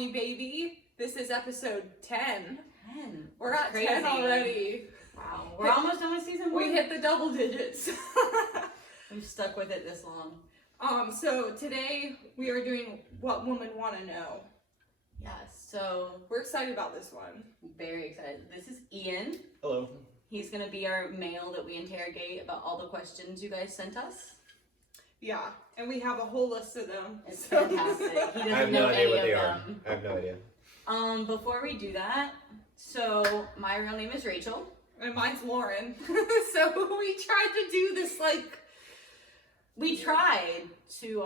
me baby. This is episode 10. 10. We're That's at crazy. 10 already. Wow. We're almost done with season 1. We hit the double digits. We've stuck with it this long. So today we are doing What Women Want to Know. Yes, so We're excited about this one. very excited. This is Ian. Hello. He's going to be our male that we interrogate about all the questions you guys sent us. Yeah, and we have a whole list of them. It's fantastic. He I doesn't have know no idea any what of they are. them. I have no idea. Before we do that, so my real name is Rachel. And mine's Lauren. So we tried to do this, like, We tried to,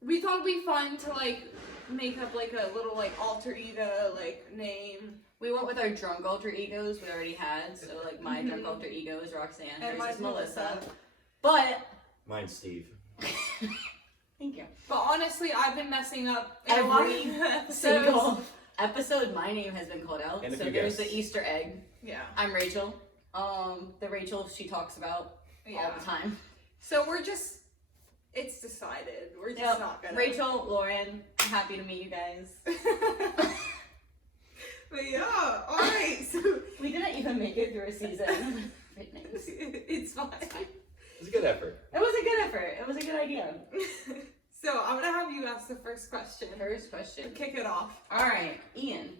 we thought it'd be fun to, like, make up, like, a little, like, alter ego, like, name. we went with our drunk alter egos we already had. So, like, my drunk Mhm. alter ego is Roxanne, And hers mine's is Melissa. Melissa. But, Mine's Steve. thank you. But honestly, I've been messing up in a lot Every of episodes. single episode, my name has been called out. And a So few there's guests. the Easter egg. Yeah. I'm Rachel. The Rachel she talks about Yeah. all the time. So we're just, it's decided. We're just Yep. not gonna. Rachel, Lauren, happy to meet you guys. But yeah, alright. So We didn't even make it through a season. Great names. it's fine. It's a good effort. It was a good effort. It was a good idea. So I'm gonna have you ask the first question. First To question. kick it off. All right, Ian.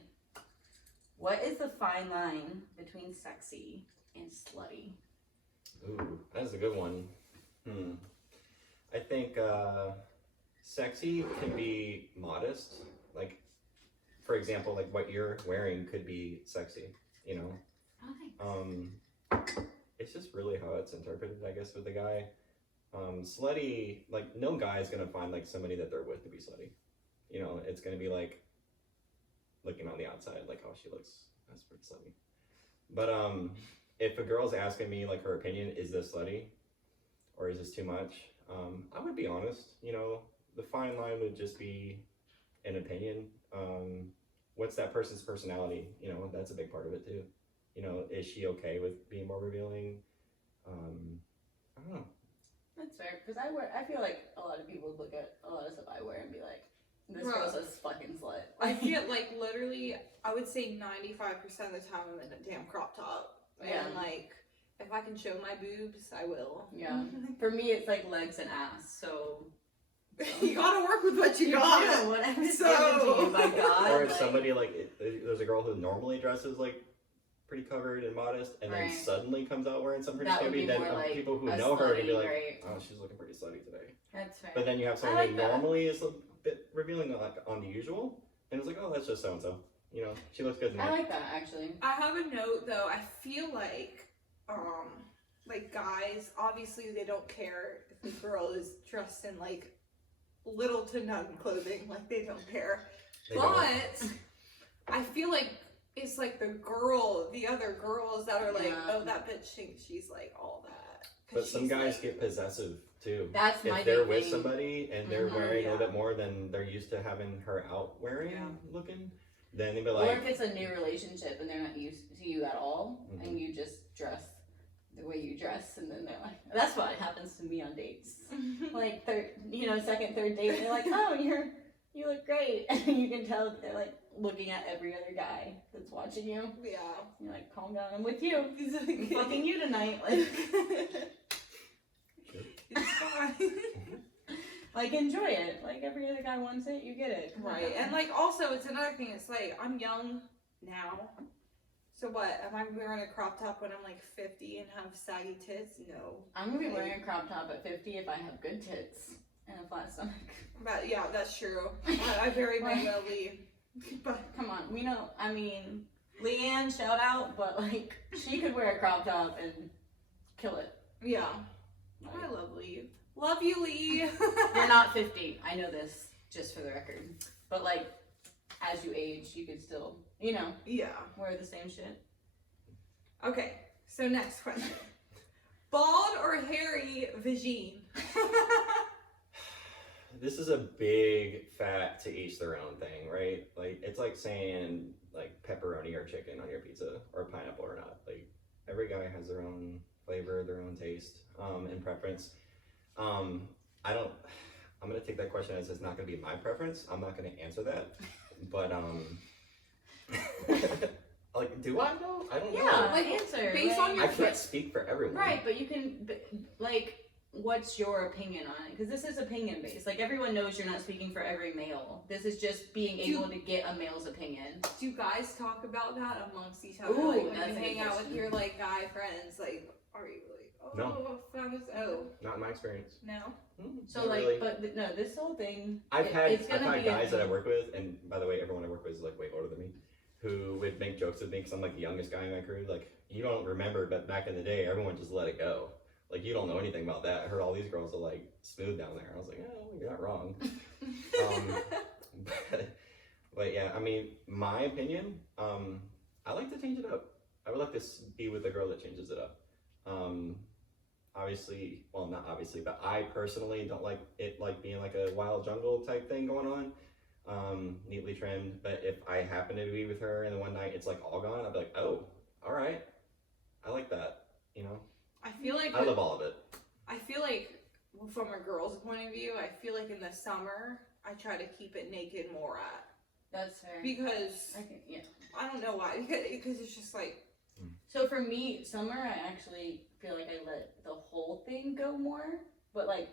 What is the fine line between sexy and slutty? Ooh, that's a good one. I think sexy can be modest. Like, for example, like what you're wearing could be sexy. You know. It's just really how it's interpreted, I guess, with the guy. Slutty, like no guy is gonna find like somebody that they're with to be slutty. You know, it's gonna be like looking on the outside, like, oh, she looks, that's pretty slutty. But if a girl's asking me like her opinion, is this slutty or is this too much? I would be honest. You know, the fine line would just be an opinion. What's that person's personality? You know, that's a big part of it too. You know, is she okay with being more revealing? I don't know. That's fair, because I feel like a lot of people look at a lot of stuff I wear and be like, this Bro. girl's a fucking slut. I feel like literally, I would say 95% of the time I'm in a damn crop top. Yeah. And like, if I can show my boobs, I will. Yeah. For me, it's like legs and ass, so. You gotta work with what you got. Yeah, whatever's So- given to you by God. Or if like- somebody like there's a girl who normally dresses like pretty covered and modest, and then Right. suddenly comes out wearing something pretty That would skimpy, be then more like people who a know her can be slutty, like, right. oh, she's looking pretty slutty today. That's fair. But then you have someone like who that. normally is a bit revealing like on the usual, and it's like, oh, that's just so and so. You know, she looks good I tonight. like that, actually. I have a note though. I feel like guys, obviously they don't care if the girl is dressed in like little to none clothing. Like they don't care. They don't. But I feel like it's like the other girls that are like, Yeah. oh, that bitch thinks she's like all that. 'Cause But some she's, guys like- get possessive too. That's my If they're big with thing. somebody and they're Mhm. wearing a Yeah. little bit more than they're used to having her out wearing, Yeah. looking, then they'd be Or like, if it's a new relationship and they're not used to you at all, Mhm. and you just dress the way you dress, and then they're like, that's what happens to me on dates. Like second, third date, and they're like, oh, you look great, and you can tell that they're like looking at every other guy that's watching you. Yeah. And you're like, calm down, I'm with you. He's I'm like, fucking you tonight. Like, it's fine. like enjoy it. Like every other guy wants it, you get it. Come on Right. now. And like also it's another thing, it's like I'm young now. So what? Am I wearing a crop top when I'm like 50 and have saggy tits? No. I'm gonna be wearing a crop top at 50 if I have good tits and a flat stomach. But yeah, that's true. I very may well be. But Come on, we know. I mean, Leanne, shout out, but like she could wear a crop top and kill it. yeah. Like, I love Lee. Love you, Lee. you're not 50. I know this, just for the record. But like, as you age, you could still, Yeah. wear the same shit. Okay. So next question. Bald or hairy vagine? this is a big fat to each their own thing, right? Like it's like saying like pepperoni or chicken on your pizza or pineapple or not. Like every guy has their own flavor, their own taste, and preference. I'm gonna take that question as it's not gonna be my preference. I'm not gonna answer that. But like, do I know? I don't know. Yeah, Like, answer. based on I your can't speak for everyone. Right, but you can, like, what's your opinion on it? Because this is opinion based. Like, everyone knows you're not speaking for every male. This is just being able to get a male's opinion. Do guys talk about that amongst each other? Ooh, like when that's you a hang good out with question. your like guy friends, like are you like, oh, No. fellas, oh, Not in my experience. no? So, Not like, really. but no, this whole thing. I've had it's gonna be guys that I work with, and by the way, everyone I work with is like way older than me, who would make jokes with me because I'm like the youngest guy in my crew. Like, you don't remember, but back in the day, everyone just let it go. Like, you don't know anything about that. I heard all these girls are like smooth down there. I was like, oh, you're not wrong. But yeah, I mean, my opinion, I like to change it up. I would like to be with a girl that changes it up. Obviously, well, not obviously, but I personally don't like it like being like a wild jungle type thing going on. Neatly trimmed. But if I happen to be with her and the one night it's like all gone, I'd be like, oh, all right, I like that. You know, I feel like I love all of it. I feel like from a girl's point of view, I feel like in the summer I try to keep it naked more at That's fair. because I can, yeah. I don't know why because it's just like So for me, summer, I actually feel like I let the whole thing go more. But, like,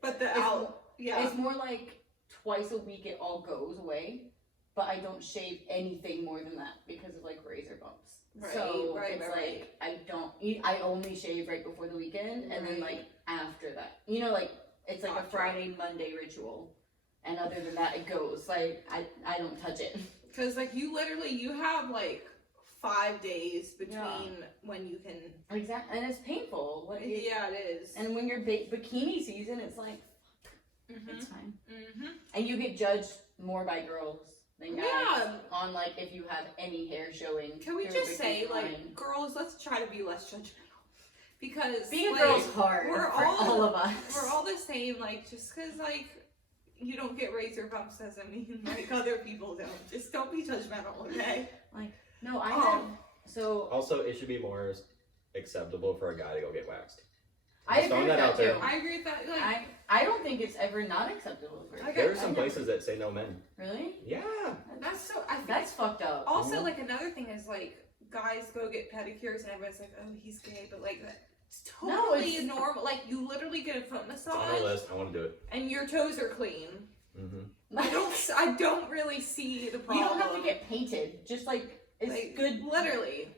but the It's out more- yeah it's more like twice a week it all goes away. But I don't shave anything more than that because of, like, razor bumps. Right, So right, it's right, like I only shave right before the weekend and then Right. like after that. You know, like it's like Gotcha. a Friday, Monday ritual. And other than that it goes. Like I don't touch it. because like you have like 5 days between Yeah. when you can Exactly. And it's painful. What is, yeah it is And when you're bikini season, it's like mm-hmm. it's fine. Mm-hmm. And you get judged more by girls than guys Yeah. on like if you have any hair showing. Can we through a just say, bikini like, line. girls, let's try to be less judgmental. Because being like, a girl's hard we're for all of us. we're all the same, like, just because, like, you don't get razor bumps doesn't mean, like, other people don't. Just don't be judgmental, okay? No, I had so Also, it should be more acceptable for a guy to go get waxed. I Just agree throwing with that that out there. too. I agree with that, like, I don't think it's ever not acceptable for Okay. There are some I never- places that say no men. Really? Yeah. that's so, I think, That's fucked up. also, Mhm. like, another thing is, like, guys go get pedicures and everybody's like, oh, he's gay, but, like, it's No, totally it's- normal. Like, you literally get a foot It's on my massage list. I want to do it. and your toes are clean. Mm-hmm. I don't really see the You problem. don't have to get painted. Just like it's Like, good. literally.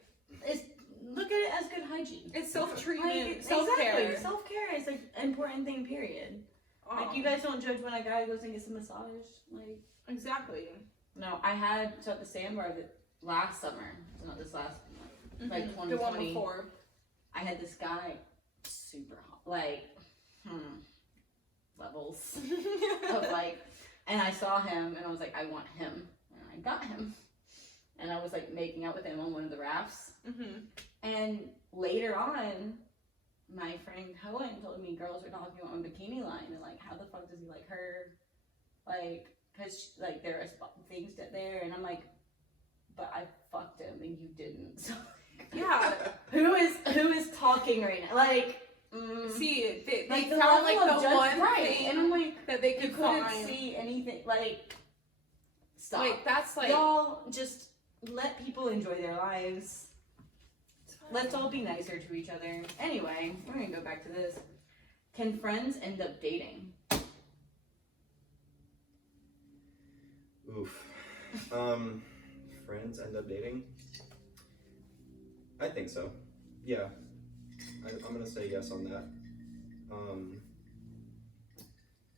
It's look at it as good hygiene. It's self-treatment, Like, self-care. Exactly. Self-care is like an important thing. Period. Like you guys don't judge when a guy goes and gets a massage. Like Exactly. no, I had so at the Sandbar last summer. Not this last one. Like The one 2020. before. I had this guy, super hot, like levels of like, and I saw him and I was like, I want him, and I got him, and I was like making out with him on one of the rafts, Mm-hmm. and later on, my friend Cohen told me girls are talking about my bikini line and like, how the fuck does he like her, like, cause like there are things there, and I'm like, but I fucked him and you didn't, so. Yeah. Who is talking right now? Like, See, they like the found level like of the one right, thing and I'm like, that they you could couldn't find. see anything. Like, stop. Like that's like. Y'all just let people enjoy their lives. Let's all be nicer to each other. Anyway, we're gonna go back to this. Can friends end up dating? Oof. Friends end up dating? I think so. Yeah. I'm gonna say yes on that.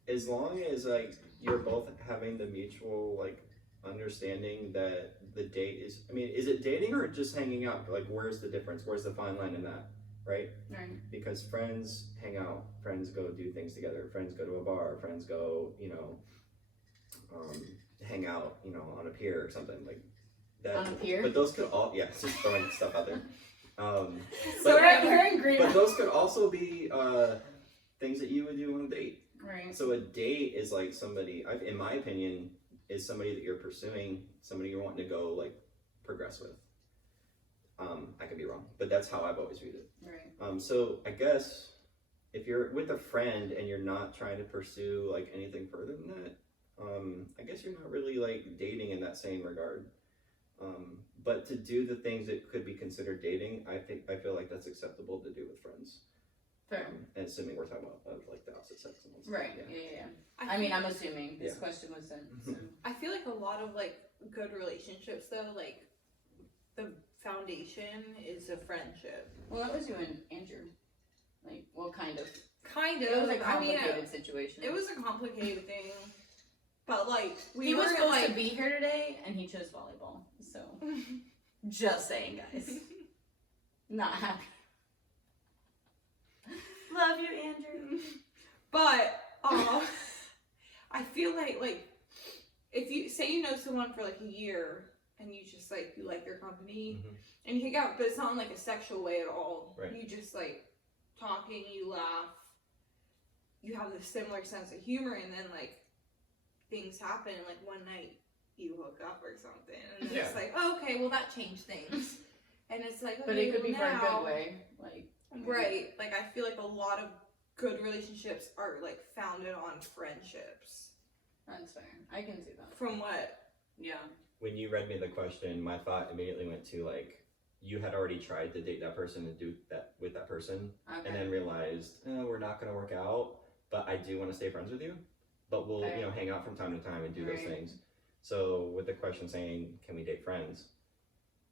As long as like you're both having the mutual like understanding that the date is, I mean, is it dating or just hanging out? Like, where's the difference? Where's the fine line in that? Right? Right. Because friends hang out, friends go do things together, friends go to a bar, friends go, hang out, on a pier or something like that. On a pier? But those could all, yeah, just throwing stuff out there. So But- we're in green. But those could also be things that you would do on a date. Right. So a date is like somebody, in my opinion, is somebody that you're pursuing, somebody you're wanting to go like progress with. I could be wrong, but that's how I've always viewed it. Right. So I guess if you're with a friend and you're not trying to pursue like anything further than that, I guess you're not really like dating in that same regard. But to do the things that could be considered dating, I feel like that's acceptable to do with friends. Fair. And assuming we're talking about of like the opposite sex and stuff. Right. Yeah. I mean, I'm assuming this question was sent. So. I feel like a lot of like good relationships though, like the foundation is a friendship. Well, that was you and Andrew. Like, well, kind of. Kind of. It was a I mean, complicated situation. it was a complicated thing, but like He was supposed like, to be here today, and he chose volleyball. So, just saying, guys. Not happy. Love you, Andrew. But I feel like if you say you know someone for like a year and you just like you like their company and you hang out, but it's not in like a sexual way at all. Right. You just like talking, you laugh, you have this similar sense of humor, and then like things happen. Like one night you hook up or something, and then it's like, oh, okay, well that changed things, and it's like, But okay, it could be for a now, good way. Like, right? Like I feel like a lot of good relationships are like founded on friendships. That's fair. I can see that. From what? Yeah. When you read me the question, my thought immediately went to like you had already tried to date that person and do that with that person, Okay. and then realized we're not going to work out, but I do want to stay friends with you, but we'll Right. hang out from time to time and do those Right. things. So with the question saying, can we date friends?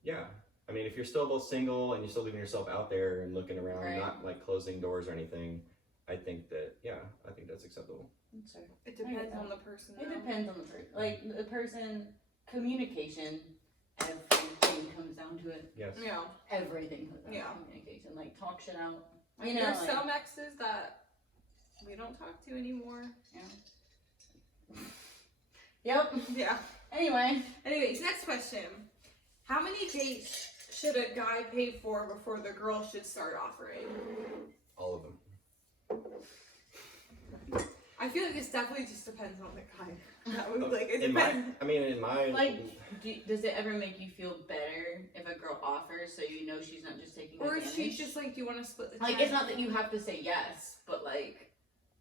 Yeah. I mean, if you're still both single and you're still leaving yourself out there and looking around, Right. not like closing doors or anything, I think that's acceptable. That's fair. It I get depends that. on the person. It though. depends on the person. Like, the person, communication, everything comes down to it. Yes. Yeah. Everything comes down Yeah. to communication. Like, talk shit out. Like, You know, there's like, some exes that we don't talk to anymore. Yep. Yeah. Anyway. Anyways, next question. How many dates should a guy pay for before the girl should start offering? All of them. I feel like this definitely just depends on the guy. That would, like, it In depends. Like, does it ever make you feel better if a girl offers so you know she's not just taking Or advantage? if she's just like, do you want to split the time? Like, it's not that you have to say yes, but like,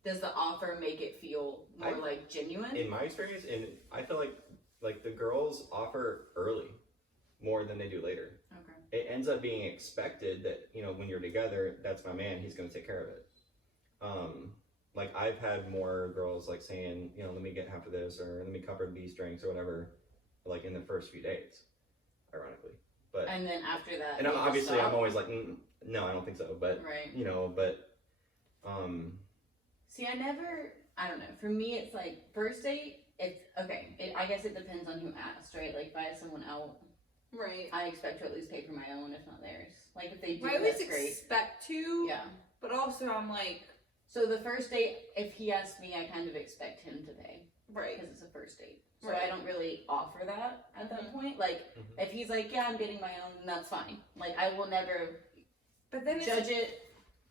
does the offer make it feel more like genuine? In my experience, and I feel like the girls offer early more than they do later. Okay. It ends up being expected that when you're together, that's my man, he's going to take care of it. Like I've had more girls like saying, let me get half of this, or let me cover these drinks or whatever, like in the first few dates, ironically. But And then after that, and they just obviously stop. I'm always like, no, I don't think so. But Right. See, I don't know. For me, it's like first date. I guess it depends on who asked, right? Like if I have someone out, Right. I expect to at least pay for my own, if not theirs. Like if they do, I always that's great. expect to, Yeah. but also I'm like, So the first date, if he asks me, I kind of expect him to pay right. because it's a first date. So Right. I don't really offer that at that Mhm. point. Like if he's like, yeah, I'm getting my own, then that's fine. Like I will never But then judge it.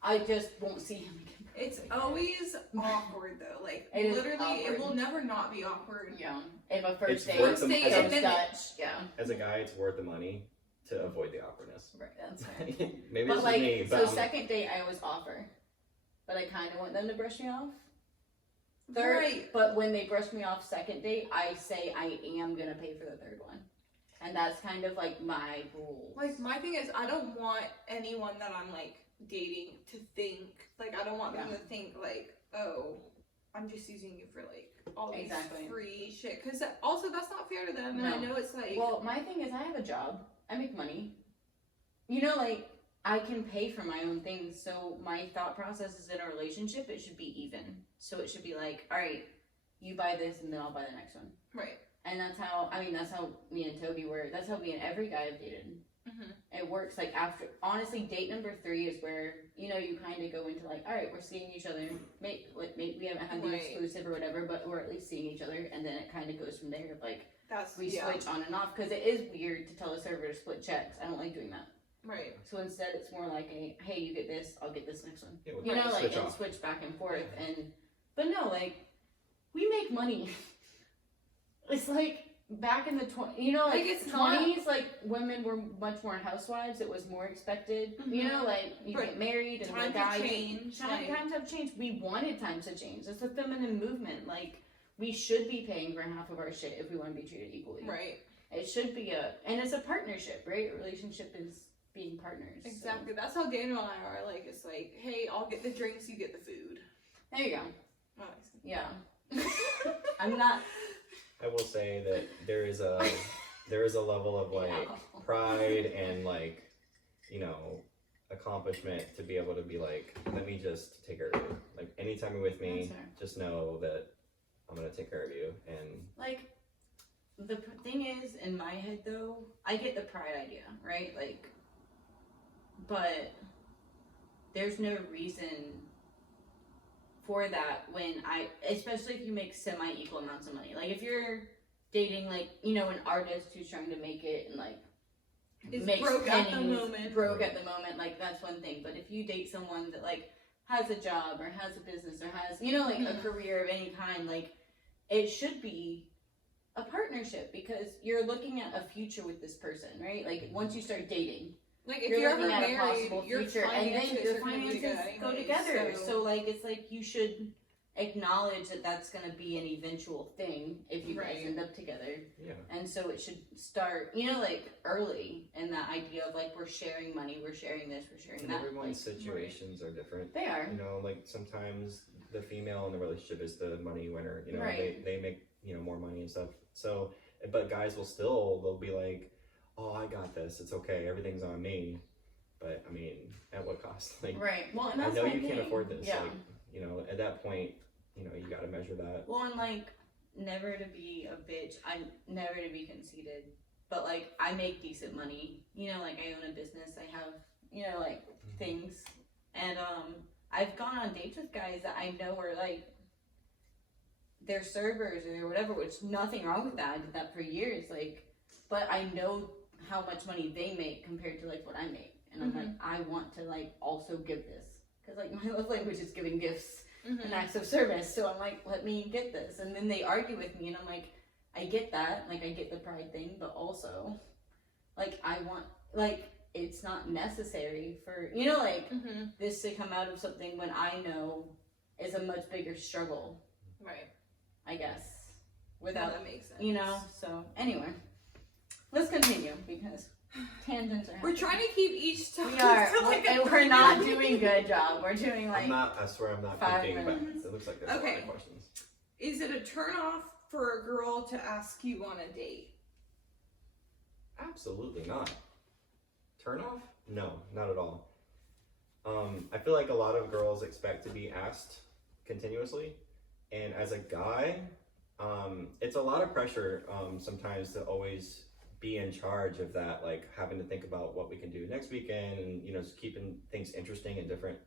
I just won't see him again. it's always awkward though. Like It is literally, it awkward. will never not be awkward. Yeah. If a first It's date worth the- goes and then- Dutch, yeah. as a guy, it's worth the money to avoid the awkwardness. Right, that's fair. Maybe But it's like, just me, but so I'm- second date, I always offer, but I kind of want them to brush me off. Third, Right. but when they brush me off second date, I say I am gonna pay for the third one, and that's kind of like my rule. Like my thing is, I don't want anyone that I'm like dating to think like I don't want them to think like, oh, I'm just using you for like all these Exactly. free shit. Because also that's not fair to them, and I No. know it's like, Well, my thing is I have a job, I make money. Like I can pay for my own things, so my thought process is in a relationship, it should be even. So it should be like, all right, you buy this, and then I'll buy the next one. right. And that's how me and Toby were. That's how me and every guy I've dated. Mm-hmm. It works like after, honestly, date number 3 is where, you kind of go into like, all right, we're seeing each other. Maybe we haven't had the Right. exclusive or whatever, but we're at least seeing each other. And then it kind of goes from there. Like That's we yeah. switch on and off because it is weird to tell a server to split checks. I don't like doing that. Right. So instead it's more like a, hey, you get this, I'll get this next one. Yeah, we'll Like switch and off. switch back and forth. But no, like we make money. It's like back in the Like, it's not- 20s, like women were much more housewives. It was more expected. Mhm. Like you Right. get married and Times the have guy changed, like- Times have changed. We wanted times to change. It's a feminine movement. Like we should be paying for half of our shit if we want to be treated equally. Right. It should be and it's a partnership, right? A relationship is being partners. Exactly. That's how Daniel and I are. Like, it's like, hey, I'll get the drinks, you get the food. There you go. Nice. Yeah. I'm not. I will say that there is a level of like Yeah. pride and like, you know, accomplishment to be able to be like, let me just take care of you. Like anytime you're with me, That's fair. just know that I'm gonna take care of you. And Like, the thing is, in my head though, I get the pride idea, right? Like, but there's no reason for that when especially if you make semi-equal amounts of money. Like, if you're dating, like, you know, an artist who's trying to make it and, like, It's makes broke at the pennies, moment. broke at the moment, like, that's one thing. But if you date someone that, like, has a job or has a business or has, you know, like, a career of any kind, like, it should be a partnership because you're looking at a future with this person, right? Like, once you start dating, Like, if you're you're ever looking at a married, possible your future, and then finances your are gonna be finances good go anyway, together. So, like, it's like you should acknowledge that that's going to be an eventual thing if you guys Right. end up together. yeah, And so it should start, you know, like, early in that idea of, like, we're sharing money, we're sharing this, we're sharing and that. everyone's Like, situations are different. they are. You know, like sometimes the female in the relationship is the money winner. You know, Right. they make, you know, more money and stuff. So, but guys will still, they'll be like, oh, I got this. It's okay. Everything's on me. But I mean, at what cost? Like, Right. Well, and I that's know my you can't thing. afford this. Yeah. Like, you know, at that point, you know, you got to measure that. Well, and, like, never to be a bitch. I'm never to be conceited. But, like, I make decent money. You know, like, I own a business. I have, you know, like, things. And, I've gone on dates with guys that I know are, like, they're servers or whatever, which nothing wrong with that. I did that for years. Like, but I know how much money they make compared to, like, what I make. And I'm like, I want to, like, also give this. Because, like, my love language is giving gifts. An acts of service, so I'm like, let me get this. And then they argue with me, and I'm like, I get that, like, I get the pride thing, but also, like, I want, like, it's not necessary for, you know, like, this to come out of something when I know is a much bigger struggle, Right. I guess, Now without, that makes sense. you know, so, anyway, let's continue, because tangents are We're happening. trying to keep each topic We are, to like a and we're 3 not minute. doing good job, we're doing, like, I swear I'm not 5 thinking, but minutes. it looks like there's a lot Okay. of questions. Is it a turn off for a girl to ask you on a date? Absolutely not. Turn off? No, not at all. I feel like a lot of girls expect to be asked continuously, and as a guy, it's a lot of pressure sometimes to always be in charge of that, like having to think about what we can do next weekend and, you know, just keeping things interesting and different.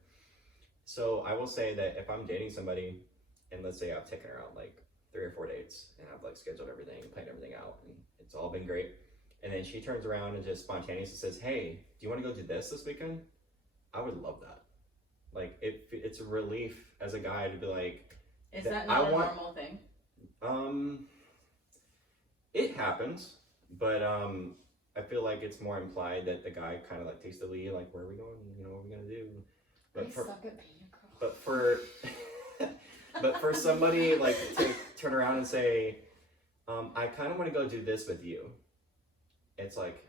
So I will say that if I'm dating somebody and let's say I've taken her out like 3 or 4 dates and I've like scheduled everything and planned everything out and it's all been great, and then she turns around and just spontaneously says, hey, do you want to go do this weekend? I would love that. Like, it's a relief as a guy to be like, is that that I not a want- normal thing? it happens, but I feel like it's more implied that the guy kind of like takes the lead, like, where are we going? You know, what are we gonna do? I But for suck at being a girl. but for but for somebody like to turn around and say, I kind of want to go do this with you. It's like,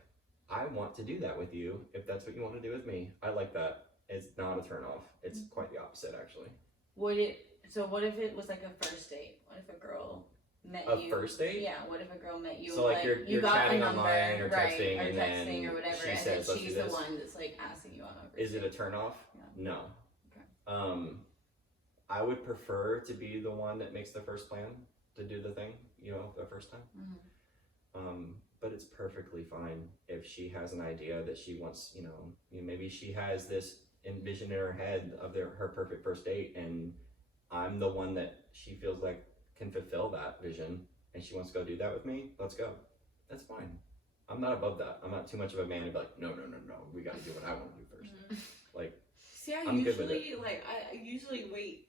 I want to do that with you if that's what you want to do with me. I like that. It's not a turn off. It's quite the opposite, actually. Would it? So what if it was like a first date? What if a girl met A you? first date? Yeah. What if a girl met you? So, like, and, you're got chatting a number, online or right, texting, or and then texting or whatever, she and says, then "Let's do she's the this." one that's like asking you on a first Is it date. a turn off? Yeah. No. Okay. I would prefer to be the one that makes the first plan to do the thing, you know, the first time. But it's perfectly fine if she has an idea that she wants, you know, maybe she has this envision in her head of her perfect first date, and I'm the one that she feels like can fulfill that vision, and she wants to go do that with me. Let's go. That's fine. I'm not above that. I'm not too much of a man to be like, no, we got to do what I want to do first. Like, See, I'm good with usually like I usually wait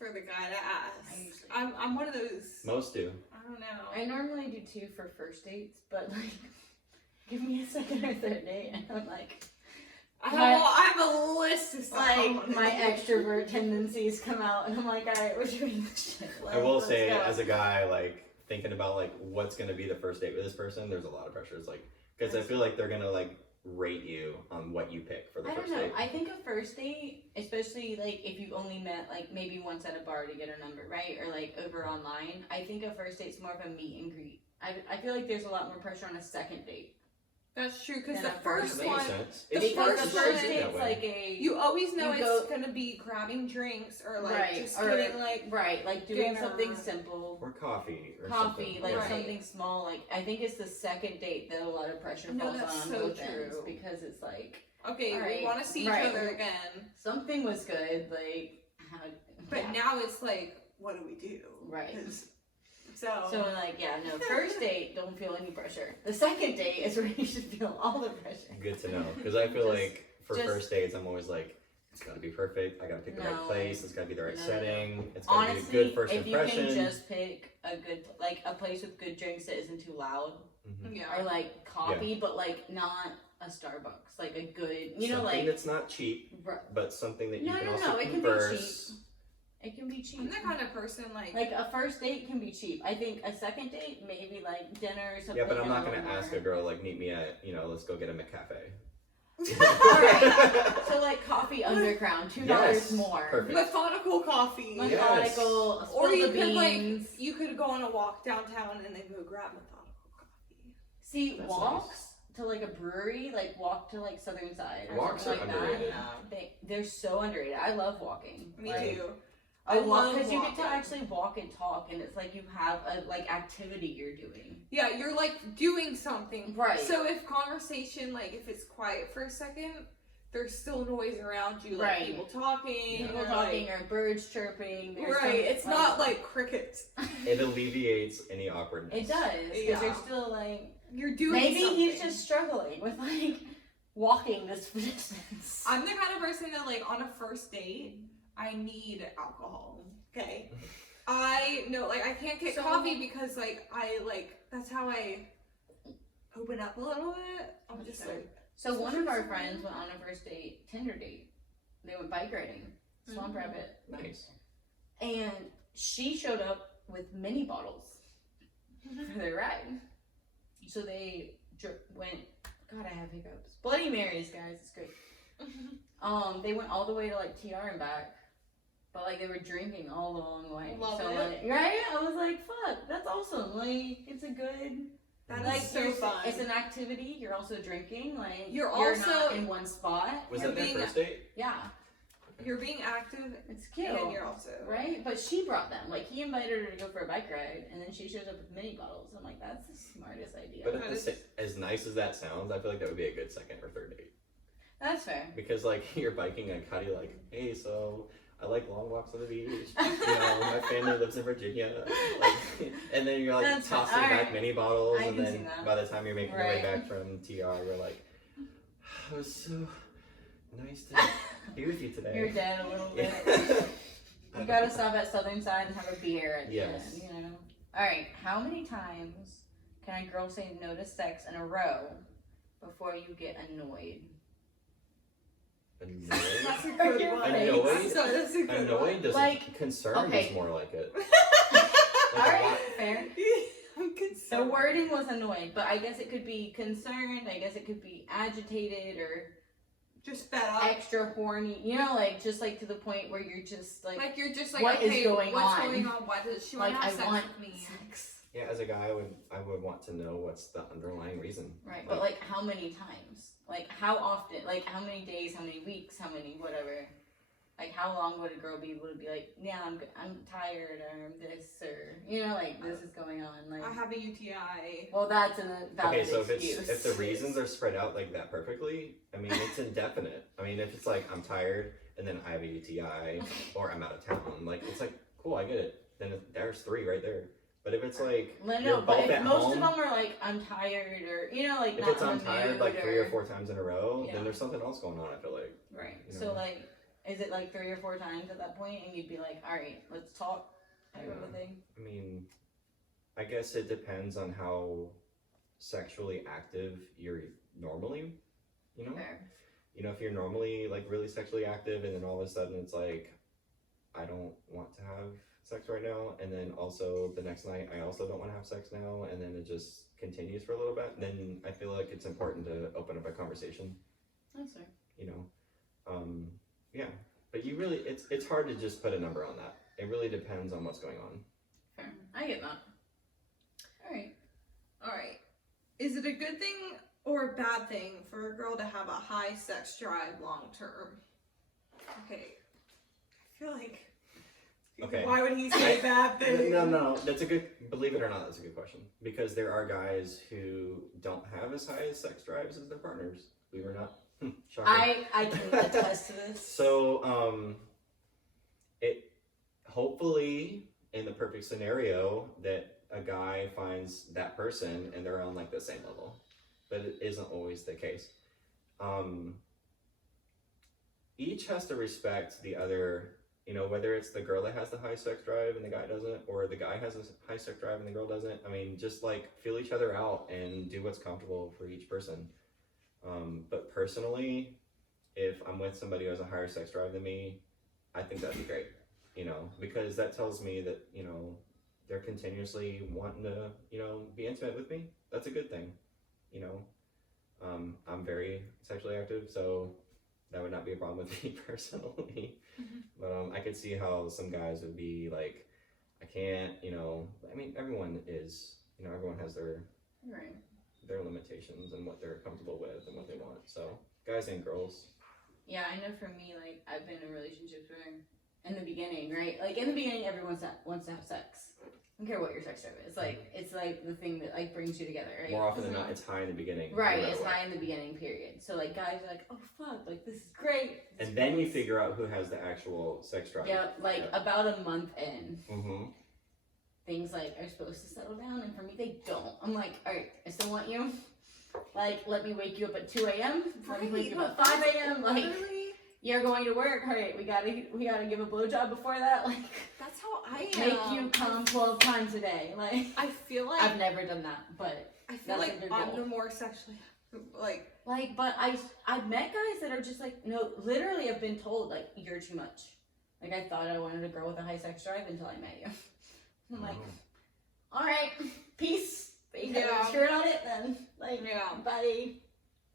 for the guy to ask. I usually- I'm one of those. most do. I don't know. I normally do 2 for first dates, but like, give me a second or third date, and I'm like, I have a list of stuff. Like my extrovert tendencies come out, and I'm like, all right, we're doing this shit. I will Let's say, go. as a guy, like thinking about like what's gonna be the first date with this person, there's a lot of pressure. It's like because I feel like they're gonna like rate you on what you pick for the I first don't know. date. I think a first date, especially like if you've only met like maybe once at a bar to get a number, right? Or like over online, I think a first date's more of a meet and greet. I feel like there's a lot more pressure on a second date. That's true, because Then the a first first Makes one, sense. the It's first it's the one- first shaped that date's way. like a you always know You it's go- gonna be grabbing drinks or like Right, just or- getting like right, like doing dinner. something simple. or coffee, or Coffee, something. like Right. something small. Like I think it's the second date that a lot of pressure No, falls that's on so both ends true. because it's like okay, All right, we want to see right. each other again, something was good, like how, but yeah. now it's like, what do we do? Right. 'Cause- So, So like yeah, no, first date don't feel any pressure. The second date is where you should feel all the pressure. Good to know because I feel Just- like for just- first dates, I'm always like, it's gotta be perfect. I gotta pick the right No. place. It's gotta be the right No. setting. It's gotta Honestly, be a good first if impression. you can just pick a good like a place with good drinks that isn't too loud, Mhm. yeah, or like coffee, but like not a Starbucks, like a good, you know, Something like that's not cheap, r- but something that you No, can no, also no, it can be converse. it can be cheap. I'm the kind of person like Like a first date can be cheap. I think a second date maybe like dinner or something. Yeah, but I'm not a gonna little ask a more. girl like meet me at let's go get a McCafe. Alright. So like coffee underground, $2 Yes, more. perfect. methodical coffee. Methodical, Or spill you the could beans. like you could go on a walk downtown and then go grab methodical coffee. See That's walks to like a brewery, like walk to like Southern Side or Walks something are like underrated. that. They're so underrated. I love walking. Me Like, too. I I love love because you get to walking. actually walk and talk, and it's like you have a like activity you're doing. Yeah, you're like doing something. Right. So if conversation, like if it's quiet for a second, there's still noise around you, like Right. people talking, People or talking like, or birds chirping. Or right. something, It's not like crickets. It alleviates any awkwardness. it does because Yeah. you're still like You're doing maybe something. he's just struggling with like walking this distance. I'm the kind of person that like on a first date, I need alcohol. Okay. I know, like I can't get So- coffee because like I like that's how I open up a little bit. I'm just Sure. like So one of our friends went on a first date, Tinder date. They went bike riding, Swamp Mhm. Rabbit, Nice. and she showed up with mini bottles for their ride. So they went. God, I have hiccups. Bloody Marys, guys, it's great. They went all the way to like TR and back, but like they were drinking all the long way. Love so it. like, right? I was like, fuck, that's awesome. Like, it's a good. that is Like, so there's- fun. It's an activity. You're also drinking. Like, You're not also- in one spot. Was You're that their being- first date? Yeah, You're being active it's cute. and you're also Right? But she brought them. Like, he invited her to go for a bike ride, and then she shows up with mini bottles. I'm like, that's the smartest idea. But That is- as nice as that sounds, I feel like that would be a good second or third date. That's fair. Because like you're biking, like how do you like? Hey, so I like long walks on the beach. My family lives in Virginia. Like, and then you're like That's fine. tossing back Alright. mini bottles, I and can see then that. by the time you're making your way Right. back from TR, you're like, it was so nice to be with you today. You're dead a little bit. Yeah. You gotta stop at Southern Side and have a beer at the Yes. end, you know? Alright, how many times can a girl say no to sex in a row before you get annoyed? Annoyed? That's a Your good one. face. That's a good Annoyed doesn't. Like, Concerned okay. is more like it. Alright, why- fair. one. I'm The concerned. wording was annoyed, but I guess it could be concerned, I guess it could be agitated or Just fed up. extra horny, you know, like just like to the point where you're just like, Like you're just like, what is okay, going what's on? going on? Why does she want like to have I sex want with me? sex. Yeah, as a guy, I would want to know what's the underlying reason. Right, but like how many times? Like how often? Like how many days? How many weeks? How many whatever? Like how long would a girl be able to be like, yeah, I'm tired or I'm this or you know like this is going on like. I have a UTI. Well, that's an valid Okay, so excuse. if the reasons are spread out like that perfectly, I mean it's indefinite. I mean if it's like I'm tired and then I have a UTI or I'm out of town, like it's like cool, I get it. Then there's 3 right there. But if it's like No, you're no, but both if at most home, of them are like I'm tired or you know like if not it's in I'm the tired mood like 3 or 4 times in a row, Yeah. then there's something else going on. I feel like. Right. You So know. like, is it like 3 or 4 times at that point, and you'd be like, all right, let's talk, type of a thing. I mean, I guess it depends on how sexually active you're normally. You know. Fair. you know, if you're normally like really sexually active and then all of a sudden it's like, I don't want to have sex right now, and then also the next night I also don't want to have sex now, and then it just continues for a little bit, then I feel like it's important to open up a conversation. That's fair. You know, yeah. But you really, it's hard to just put a number on that. It really depends on what's going on. Fair. I get that. All right. Is it a good thing or a bad thing for a girl to have a high sex drive long term? Okay. I feel like. Okay. Why would he say bad thing? No. That's a good. Believe it or not, that's a good question. Because there are guys who don't have as high as sex drives as their partners. Believe it or not. Shocker. I can attest to this. So, it hopefully in the perfect scenario that a guy finds that person and they're on like the same level, but it isn't always the case. Each has to respect the other. You know, whether it's the girl that has the high sex drive and the guy doesn't, or the guy has a high sex drive and the girl doesn't. I mean, just like feel each other out and do what's comfortable for each person. But personally, if I'm with somebody who has a higher sex drive than me, I think that'd be great, you know, because that tells me that, you know, they're continuously wanting to, you know, be intimate with me. That's a good thing, you know. I'm very sexually active, so that would not be a problem with me personally. Mm-hmm. But I could see how some guys would be like, I can't, you know, I mean, everyone is, you know, everyone has their limitations and what they're comfortable with and what they want. So guys and girls. Yeah, I know for me, like, I've been in relationships where, in the beginning, right? Like, in the beginning, everyone wants to have sex. I don't care what your sex drive is. Like, it's like the thing that, like, brings you together, right? More often than not, it's high in the beginning. Right, no matter it's what. high in the beginning, period. So, like, guys are like, oh, fuck, like, this is great. And then you figure out who has the actual sex drive. Yep, like, about a month in, Mm-hmm. things, like, are supposed to settle down, and for me, they don't. I'm like, alright, I still want you. Like, let me wake you up at 2 a.m. Let me wake you up at 5 a.m. Like, you're going to work. All right, we gotta give a blowjob before that. Like, That's how I am. make you come 12 times a day. Like, I feel like I've never done that, but I feel that's like like your I'm goal. the more sexually like. but I've met guys that are just like, no, literally, I've been told like, you're too much. Like, I thought I wanted a girl with a high sex drive until I met you. I'm like, all right, peace. But you Yeah. sure on it then. Like, Yeah. buddy,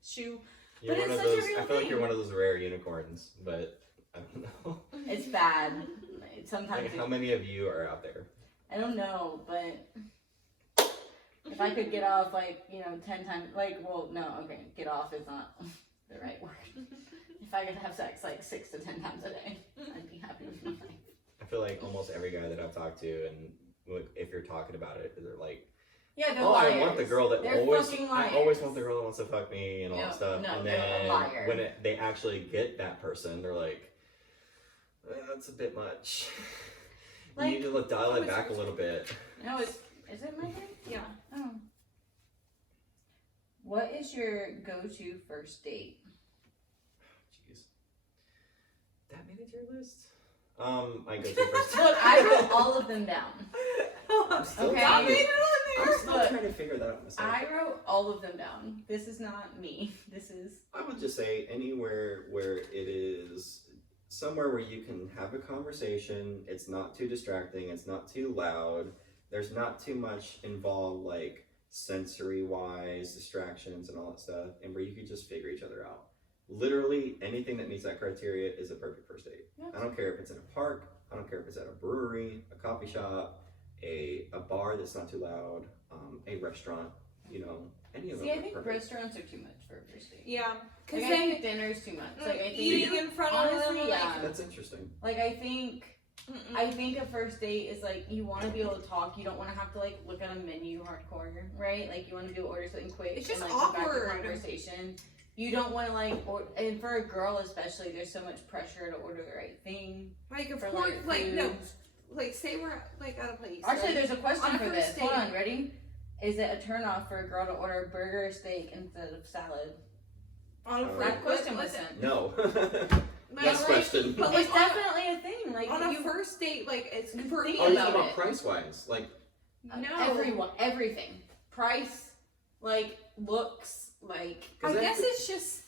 shoe. You're But one it's of such a those. real I feel like you're thing. one of those rare unicorns, but I don't know. It's bad. Sometimes Like, how many of you are out there? I don't know, but if I could get off like, 10 times, like, well, no, okay, get off is not the right word. If I could have sex like 6 to 10 times a day, I'd be happy with my life. I feel like almost every guy that I've talked to, and if you're talking about it, they're like, Yeah, they're "Oh, liars. I want the girl that They're always, fucking I liars. always want the girl that wants to fuck me and all No, that stuff." no, and they're a then liar. when they actually get that person, they're like, "That's a bit much. You Like, need to dial it back a little bit." No, is it my turn? Yeah. Oh. What is your go-to first date? Jeez, that made it to your list. I go to first. Look, I wrote all of them down. I'm still Okay. trying I made to- it on I'm there. still Look, trying to figure that out myself. I wrote all of them down. This is not me. This is I would just say anywhere where it is somewhere where you can have a conversation. It's not too distracting. It's not too loud. There's not too much involved, like sensory wise distractions and all that stuff, and where you could just figure each other out. Literally anything that meets that criteria is a perfect first date. I don't care if it's in a park. I don't care if it's at a brewery, a coffee shop, a bar that's not too loud, a restaurant. You know, any of them. See, I are think perfect. restaurants are too much for a first date. Yeah, because Like, I then think dinner's too much. Like, I think eating in front of honestly, them, yeah. That's interesting. Like, I think a first date is like, you want to be able to talk. You don't want to have to like look at a menu hardcore, right? Like, you want to be able to order something quick. It's just and, like, go back to awkward. conversation. You don't want to like, and for a girl especially, there's so much pressure to order the right thing. like of For course, like, no, food. like say we're like at a place. Actually, like, there's a question on a for first this. Hold date- on, ready? Is it a turnoff for a girl to order a burger or steak instead of salad? on a That first question was listen, sent. No. but Next like- question. But like It's definitely a thing. Like, on a you, first date, like it's Think for me. Oh, you about talking about it. price wise? Like, No, everything, price, like looks, like. I that- guess it's just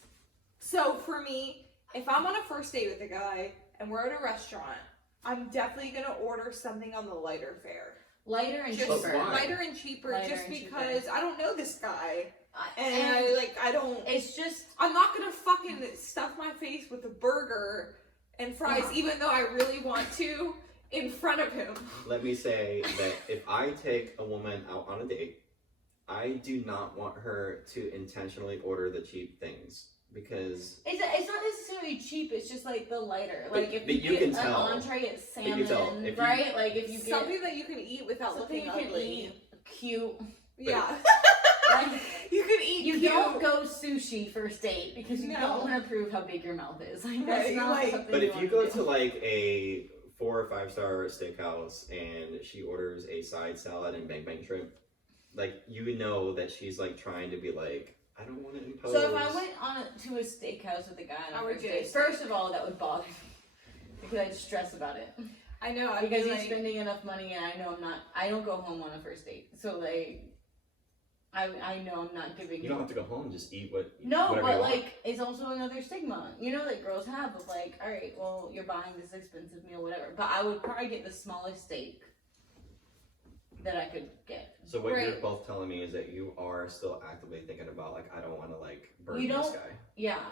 So for me, if I'm on a first date with a guy and we're at a restaurant, I'm definitely gonna order something on the lighter fare. Lighter and Just cheaper. why? lighter and cheaper, Lighter just and cheaper. because I don't know this guy, and And I don't. it's just I'm not gonna fucking stuff my face with a burger and fries, Yeah. even though I really want to, in front of him. Let me say that if I take a woman out on a date, I do not want her to intentionally order the cheap things because it's not necessarily cheap. It's just like the lighter. But- Like if but you you get can an tell. entree, it's But you can tell. salmon, If you- right? Like if you get Something that you can eat without something looking you can ugly. eat cute. Yeah. Like, You can eat you cute. don't go sushi first date because you No. don't want to prove how big your mouth is. Like that's Right, not like- something. But if you want go do. to like a 4 or 5 star steakhouse and she orders a side salad and bang bang shrimp, like you know that she's like trying to be like, I don't want to impose. So if I went to a steakhouse with a guy I on a would first get date, a first steak. of all, that would bother me because I'd stress about it I know. I'd because be he's like, spending enough money, and I know I don't go home on a first date, so like, I know I'm not giving. you don't have to go home, just eat No, whatever but you want. like, it's also another stigma, you know, that girls have of like, all right, well, you're buying this expensive meal, whatever. But I would probably get the smallest steak that I could get. So what you're Right. both telling me is that you are still actively thinking about like, I don't want to like burn You this don't- guy. Yeah.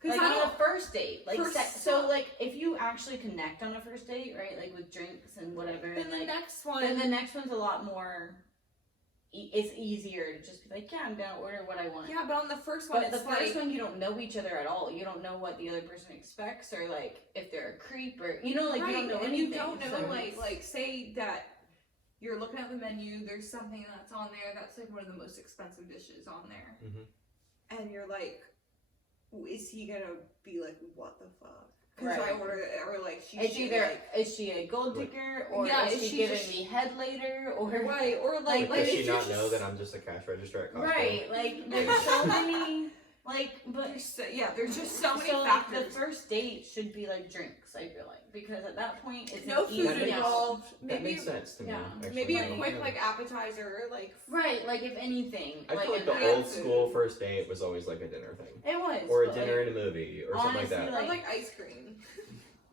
because Like I on a don't. first date, like First- so like if you actually connect on a first date, right, like with drinks and whatever, Then and the like next one. then the next one's a lot more. It's easier to just be like, yeah, I'm gonna order what I want. Yeah, but on the first one, But the it's first like, one, you don't know each other at all. You don't know what the other person expects, or like if they're a creep, or you know, like right, you don't know and anything. you don't know, so like, it's- like say that you're looking at the menu. There's something that's on there that's like one of the most expensive dishes on there, Mhm. and you're like, is he gonna be like, what the fuck? Because I Right. ordered it, or like she It's should, either like, is she a gold digger, or Yeah, is is she she giving just- me head later, or right, or like, Like, does she if you're not know just- that I'm just a cash register at Costco? right? Like there's so many, like, but There's there's just so many so like, factors. the first date should be like drinks. I feel like because at that point it's No an food easy makes- involved. That Maybe makes sense to me. yeah. Actually. maybe a Like- quick like appetizer, like Right, like if anything, I like feel like an the Yeah. old school first date was always like a dinner thing, it was or a but, dinner like, and a movie, or something like honestly, that. or like ice cream.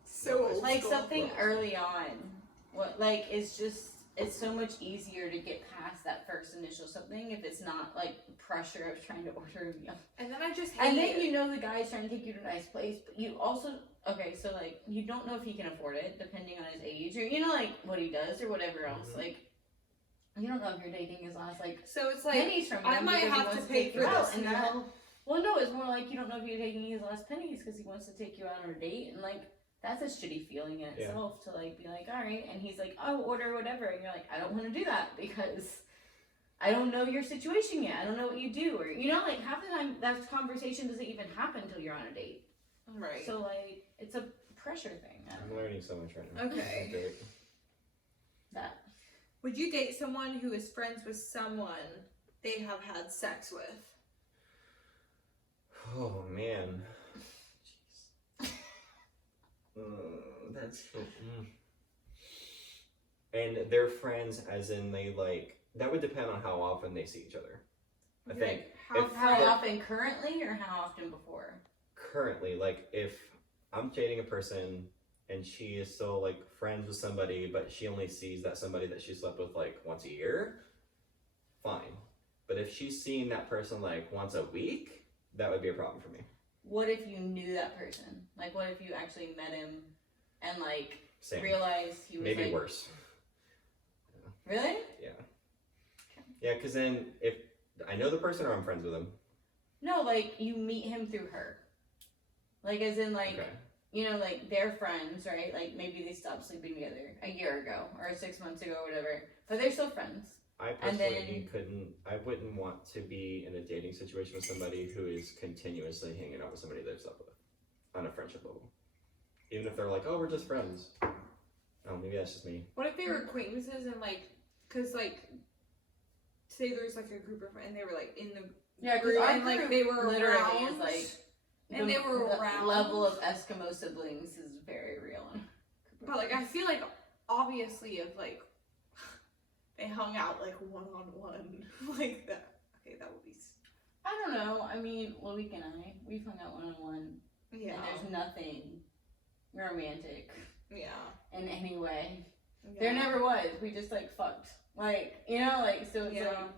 So old like school. something early on. What like it's just it's so much easier to get past that first initial something if it's not like pressure of trying to order a meal. And then I just hate And then it. you know the guy's trying to take you to a nice place, but you also okay, so like you don't know if he can afford it depending on his age or you know like what he does or whatever else. Mhm. Like you don't know if you're taking his last like So it's like pennies from him I might because he have wants to to pay take for you out this and and that. now well no, it's more like you don't know if you're taking his last pennies because he wants to take you out on a date and like that's a shitty feeling in Yeah. itself to like be like, all right, and he's like, oh, order whatever, and you're like, I don't want to do that because I don't know your situation yet. I don't know what you do, or you know, like half the time that conversation doesn't even happen until you're on a date. right. So like, it's a pressure thing. I don't I'm know. learning so much right now. Okay. Okay. That Would you date someone who is friends with someone they have had sex with? Oh man. Jeez. That's so. And they're friends, as in they like. That would depend on how often they see each other. I think Like, how if- how far- often currently, or how often before? currently, like if I'm dating a person and she is still like friends with somebody, but she only sees that somebody that she slept with like once a year, fine. But if she's seeing that person like once a week, that would be a problem for me. What if you knew that person? Like, what if you actually met him and like Same. realized he was Maybe like, worse. really? Yeah. Yeah, because then if I know the person or I'm friends with them. No, like you meet him through her. Like as in like Okay. you know, like they're friends, right? Like maybe they stopped sleeping together a year ago or 6 months ago or whatever. But they're still friends. I And personally I wouldn't want to be in a dating situation with somebody who is continuously hanging out with somebody they've slept with on a friendship level. Even if they're like, oh, we're just friends. Oh, maybe that's just me. What if they were acquaintances and like, cause like, say there's like a group of and they were like in the Yeah, group and like they were literally around, is like and they were the around. level of Eskimo siblings is very real. But like I feel like obviously if like they hung out like one on one like that. Okay, that would be. I don't know. I mean, Loic and we've hung out one-on-one, Yeah. and there's nothing romantic Yeah. in any way. Yeah. There never was. We just like fucked. Like, you know, like, so it's Yeah. like,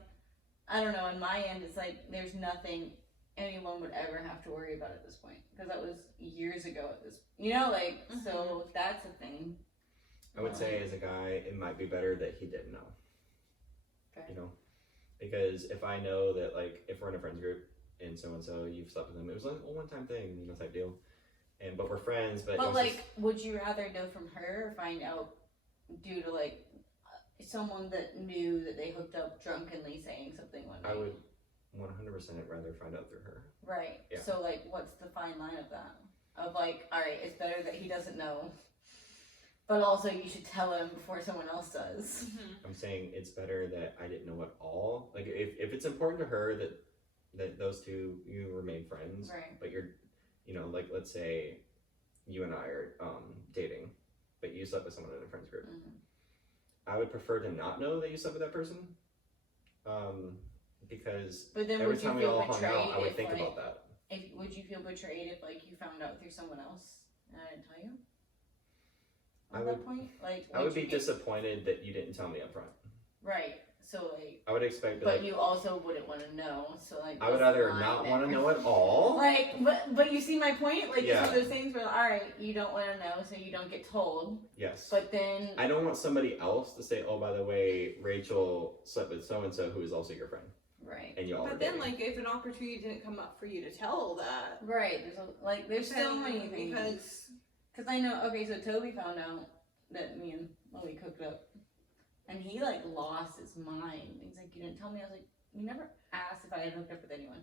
I don't know, on my end, it's like there's nothing anyone would ever have to worry about at this point. Because that was years ago at this, you know, like, so that's a thing. I would say as a guy, it might be better that he didn't know. Okay. You know, because if I know that, like, if we're in a friends group and so you've slept with them, it was like a one-time thing, you know, type deal. But we're friends. But like, would you rather know from her or find out due to like someone that knew that they hooked up drunkenly saying something one night? I would 100% rather find out through her. Right. Yeah. So like, what's the fine line of that? Of like, all right, it's better that he doesn't know, but also you should tell him before someone else does. I'm saying it's better that I didn't know at all. Like, if it's important to her that those two, you remain friends, Right. but you're, you know, like, let's say you and I are dating, but you slept with someone in a friends group. I would prefer to not know that you slept with that person, because But then every would you time we feel all hung betrayed out, I would if, think like, about that. would you feel betrayed if like you found out through someone else and I didn't tell you? At that point, like, I would be you get- disappointed that you didn't tell me up front. Right. So like, I would expect, but like, you also wouldn't want to know. So like, I would what's the either line not there? want to know at all. Like, but you see my point? Like, Yeah. it's one of those things where, all right, you don't want to know, so you don't get told. Yes. But then, I don't want somebody else to say, "Oh, by the way, Rachel slept with so and so, who is also your friend," right, and you all. But are then, dating. like, if an opportunity didn't come up for you to tell that, right. There's so then- many things. Because I know. Okay, so Toby found out that me and Lily cooked up, and he like lost his mind. He's like, "You didn't tell me." I was like, "You never asked if I had hooked up with anyone.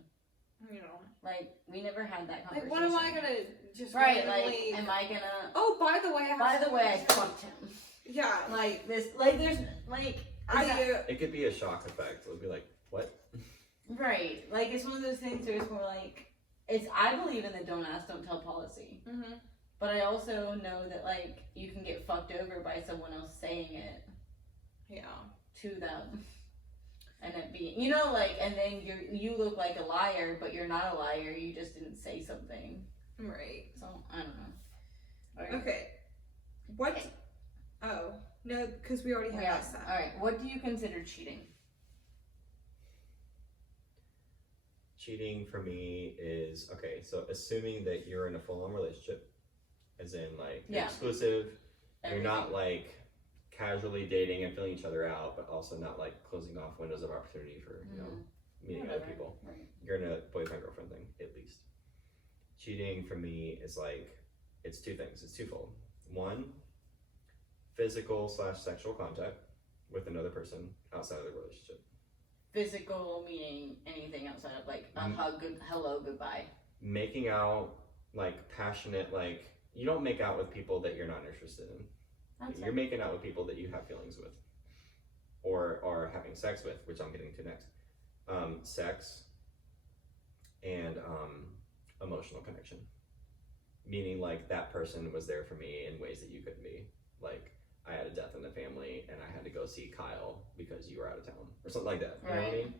you know, Like, we never had that like, conversation." what am I gonna just Right. randomly- Like, am I gonna? Oh, by the way, I have By the way, I something- fucked him. Yeah, Like this. Like there's like. It could be a shock effect. It would be like, "What?" Right. Like, it's one of those things where it's more like, I believe in the don't ask, don't tell policy. But I also know that, like, you can get fucked over by someone else saying it yeah. to them. And it being, you know, like, and then you look like a liar, but you're not a liar, you just didn't say something. Right. So, I don't know. Alright. Okay. What? Oh no, because we already had Yeah. asked that. Alright, what do you consider cheating? Cheating for me is okay. So assuming that you're in a full-on relationship, as in like you're Yeah. exclusive, Everything. you're not like casually dating and filling each other out, but also not like closing off windows of opportunity for meeting other Whatever. people. Right. You're in a boyfriend girlfriend thing at least. Cheating for me is like it's two things. It's twofold. One, physical / sexual contact with another person outside of the relationship. Physical meaning anything outside of, like, a Mm. hug, hello, goodbye. Making out, like passionate, like you don't make out with people that you're not interested in. That's You're making out with people that you have feelings with, or are having sex with, which I'm getting to next. Sex and emotional connection, meaning like that person was there for me in ways that you couldn't be. Like I had a death in the family, and I had to go see Kyle because you were out of town, or something like that. You know what I Right. mean?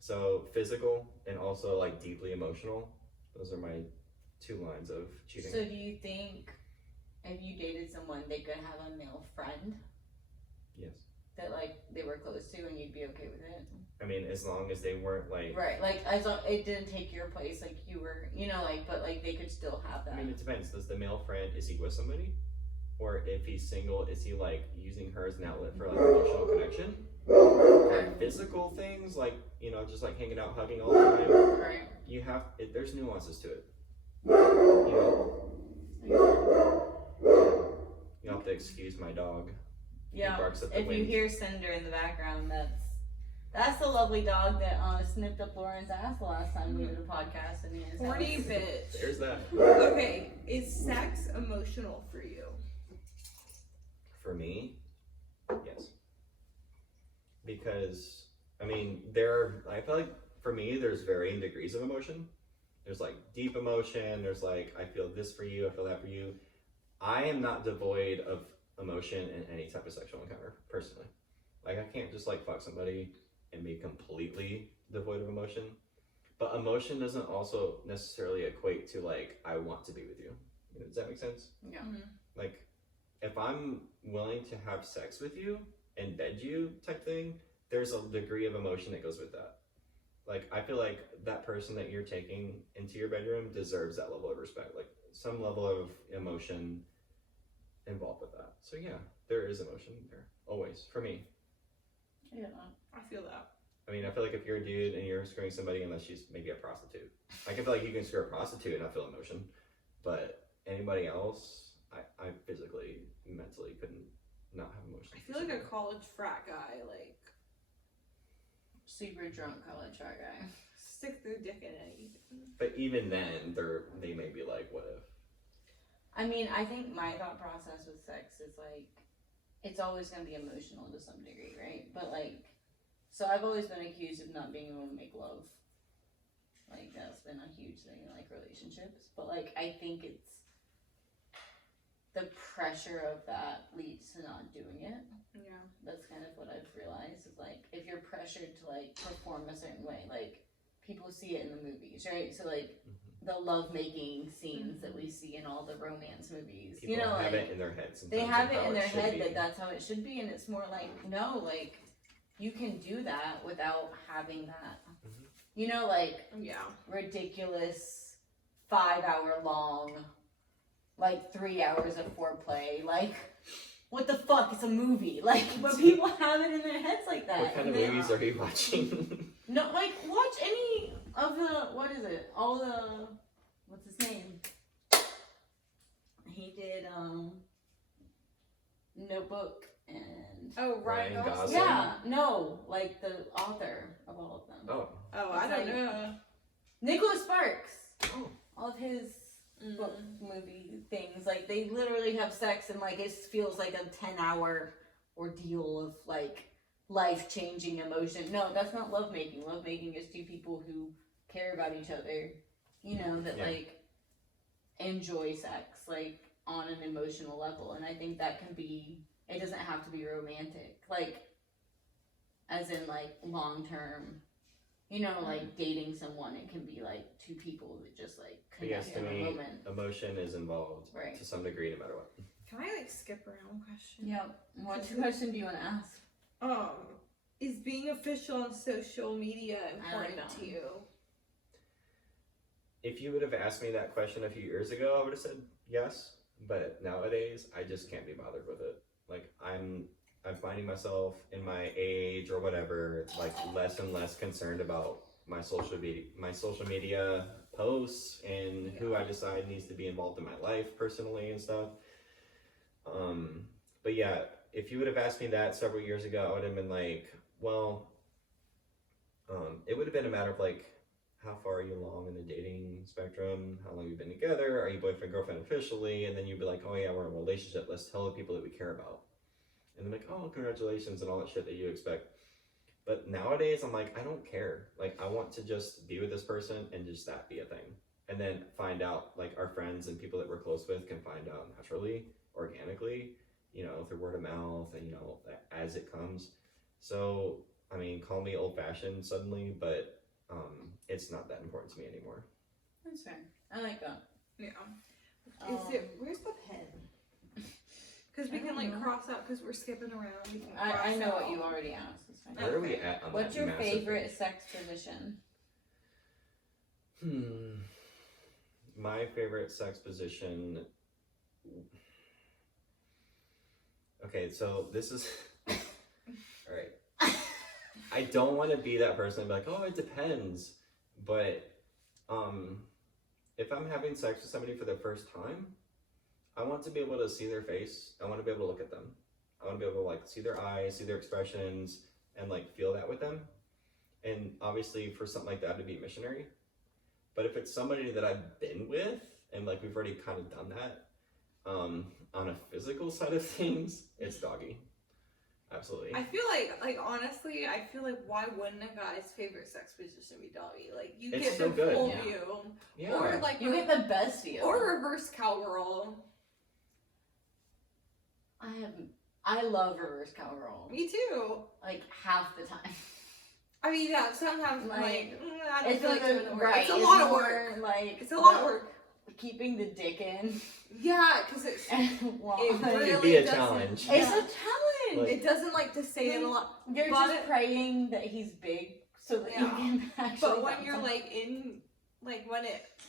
So physical and also like deeply emotional. Those are my two lines of cheating. So do you think if you dated someone, they could have a male friend Yes. that like they were close to, and you'd be okay with it? I mean, as long as they weren't like. Right, like as long it didn't take your place, like you were, you know, like, but like they could still have that. I mean, it depends. Does the male friend, is he with somebody? Or if he's single, is he like using her as an outlet for like emotional connection? Or physical things, like, you know, just like hanging out, hugging all the time. Right. You have, there's nuances to it. You know, you'll have to excuse my dog. Yeah. He barks at the If wind. you hear Cinder in the background, that's the lovely dog that snipped up Lauren's ass the last time we did a podcast in his Horny house. bitch. There's that. Okay, is sex emotional for you? For me, yes. Because, I mean, I feel like for me, there's varying degrees of emotion. There's like deep emotion, there's like, I feel this for you, I feel that for you. I am not devoid of emotion in any type of sexual encounter, personally. Like, I can't just like fuck somebody and be completely devoid of emotion. But emotion doesn't also necessarily equate to like I want to be with you. Does that make sense? Yeah. Like if I'm willing to have sex with you and bed you type thing, there's a degree of emotion that goes with that. Like I feel like that person that you're taking into your bedroom deserves that level of respect, like some level of emotion involved with that. So yeah, there is emotion there always for me. Yeah. I feel that. I mean, I feel like if you're a dude and you're screwing somebody, unless she's maybe a prostitute, I can feel like you can screw a prostitute and not feel emotion, but anybody else, I physically, mentally couldn't not have emotion. I feel like a college frat guy, like, Super drunk college frat guy. stick their dick in it. But even then, they may be like, what if? I mean, I think my thought process with sex is like, it's always going to be emotional to some degree, right? But like, so I've always been accused of not being able to make love. Like, that's been a huge thing in like relationships. But like, I think it's the pressure of that leads to not doing it. Yeah. That's kind of what I've realized is like, if you're pressured to like perform a certain way, like people see it in the movies, right? So like, the lovemaking scenes that we see in all the romance movies. People you know, have like it in their heads. they have it how in their should head be. that that's how it should be, and it's more like no, like you can do that without having that. Mhm. You know, like Yeah. ridiculous 5-hour long, like 3 hours of foreplay. Like what the fuck? It's a movie. Like, but people have it in their heads like that. What kind of and they- movies are you watching? No, like watch any of the what is it? All the what's his name? He did Notebook and Oh, Ryan Ryan Gosling. Gosling. yeah, no, like the author of all of them. Oh, Oh, I It's don't like- know. Nicholas Sparks. Oh. All of his book Mm. movie things, like they literally have sex and like it feels like a 10-hour ordeal of like life-changing emotion. No, that's not lovemaking. Lovemaking is two people who care about each other, you know, that Yeah. like enjoy sex like on an emotional level. And I think that can be, it doesn't have to be romantic, like as in like long-term, you know, like dating someone. It can be like two people that just like I guess connect to in a me, moment. emotion is involved Right. to some degree, no matter what. Can I like skip around question? Yeah. What question do you want to ask? Is being official on social media I like important that to one. you? If you would have asked me that question a few years ago, I would have said yes. But nowadays, I just can't be bothered with it. Like I'm finding myself in my age or whatever, like less and less concerned about my social media posts and who I decide needs to be involved in my life personally and stuff. But yeah, if you would have asked me that several years ago, I would have been like, well, it would have been a matter of like, how far are you along in the dating spectrum? How long have you been together? Are you boyfriend, girlfriend officially? And then you'd be like, oh yeah, we're in a relationship. Let's tell the people that we care about. And they're like, oh, congratulations and all that shit that you expect. But nowadays, I'm like, I don't care. Like, I want to just be with this person and just that be a thing. And then find out, like, our friends and people that we're close with can find out naturally, organically, you know, through word of mouth and, you know, as it comes. So, I mean, call me old-fashioned suddenly, but it's not that important to me anymore. That's fair. I like that. Yeah. Where's the pen? Because we I can don't like know. cross out because we're skipping around. We can I cross know what out. you already asked. It's fine. Where are we at on What's that your massive favorite thing? sex position? My favorite sex position. Okay, so this is all right. I don't want to be that person and be like, oh, it depends. But if I'm having sex with somebody for the first time, I want to be able to see their face. I want to be able to look at them. I want to be able to like see their eyes, see their expressions, and like feel that with them. And obviously, for something like that, to be missionary. But if it's somebody that I've been with and like we've already kind of done that, on a physical side of things, it's doggy. Absolutely. I feel like honestly, I feel like why wouldn't a guy's favorite sex position be doggy? Like you It's get so the good. full Yeah. view, Yeah. or like You get the best view. or reverse cowgirl. I love reverse cowgirl. Me too. Like half the time. I mean, yeah, sometimes Like, I don't It's feel like like doing the work. right. It's a lot of more work. Like It's a lot of work. keeping the dick in. Yeah, because it's And while- It It'd really be a doesn't- challenge. it's Yeah. a challenge. Like- it doesn't like to say it a lot. You're but just praying that he's big so that you Yeah. can actually. But when bounce you're him. like in, like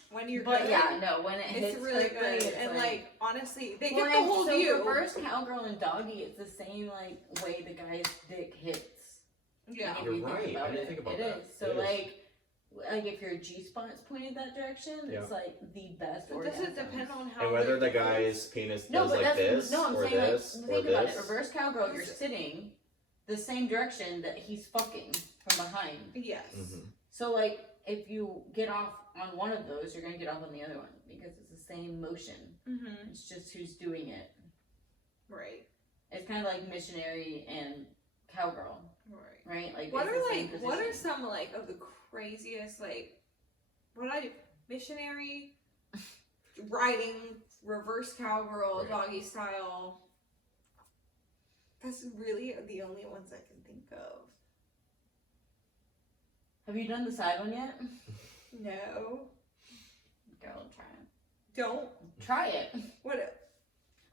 when you're But good, yeah, no, when it hits it's really quickly, good. it's And like honestly, they well, get the whole so view. reverse cowgirl and doggy, it's the same like way the guy's dick hits. Yeah. If You're you think right. about I didn't it. think about It that. is. So It is. like if your G spot's pointed that direction, Yeah. it's like the best. But does it orgasms. depend on how? And whether the they're doing? guy's penis No, does but like that's this, no. I'm or saying this, like or think about it. this. Reverse cowgirl, you're Listen. sitting the same direction that he's fucking from behind. Yes. Mhm. So like if you get off on one of those, you're gonna get off on the other one because it's the same motion. Mm-hmm. It's just who's doing it. Right. It's kind of like missionary and cowgirl, Right. right? Like What it's are the same like what are position. some like of the craziest like what I do missionary riding reverse cowgirl Right. doggy style. That's really the only ones I can think of. Have you done the side one yet? No, Girl, try it. don't. Try it. What?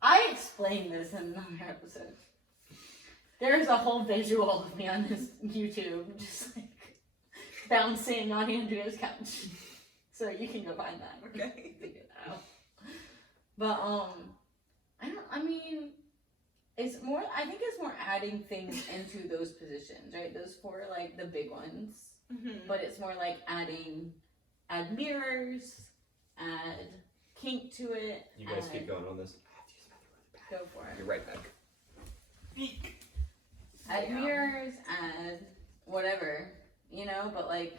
I explained this in another episode. There's a whole visual of me on this YouTube, just like bouncing on Andrea's couch. So you can go find that. Okay. Figure that out. But I mean, it's more. I think it's more adding things into those positions, right? Those four, like the big ones. Mm-hmm. But it's more like add mirrors, add kink to it. You guys add- keep going on this. Go for Be it. right back. Add Yeah. mirrors, add whatever, you know, but like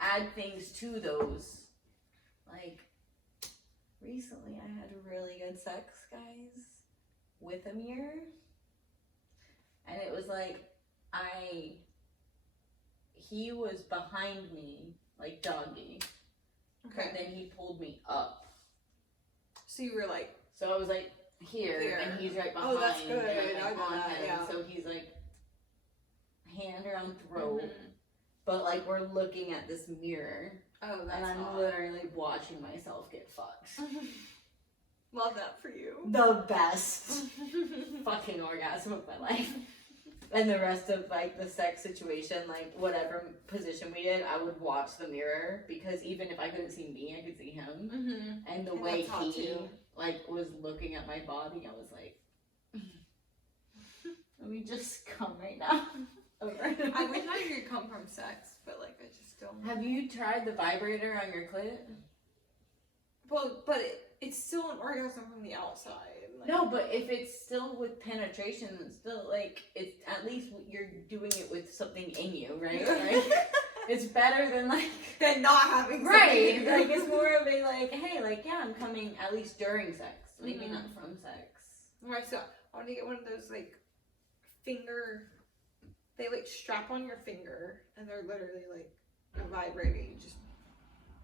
add things to those. Like recently I had really good sex, guys, with a mirror. And it was like he was behind me, like doggy. Okay. And then he pulled me up. So you were like, So I was like here, and he's right behind. Oh, that's good. And I'm, I like, know on that, him. yeah. So he's like hand around throat, mhm. but like we're looking at this mirror, Oh, that's and I'm hot. literally watching myself get fucked. Love that for you. The best fucking orgasm of my life. And the rest of like the sex situation, like whatever position we did, I would watch the mirror because even if I couldn't see me, I could see him. Mm-hmm. And the And way that's hot, he too. like was looking at my body, I was like, let me just come right now. Over. I wish I could come from sex, but like I just don't. Have you tried the vibrator on your clit? Well, but it's still an orgasm from the outside. Like, No, but if it's still with penetration, it's still like it's at least you're doing it with something in you, right? Like, it's better than like than not having right. something. Like it's more of a like, hey, like yeah, I'm coming at least during sex, maybe Mhm. not from sex. Right, so I want to get one of those like finger. They like strap on your finger, and they're literally like vibrating. You just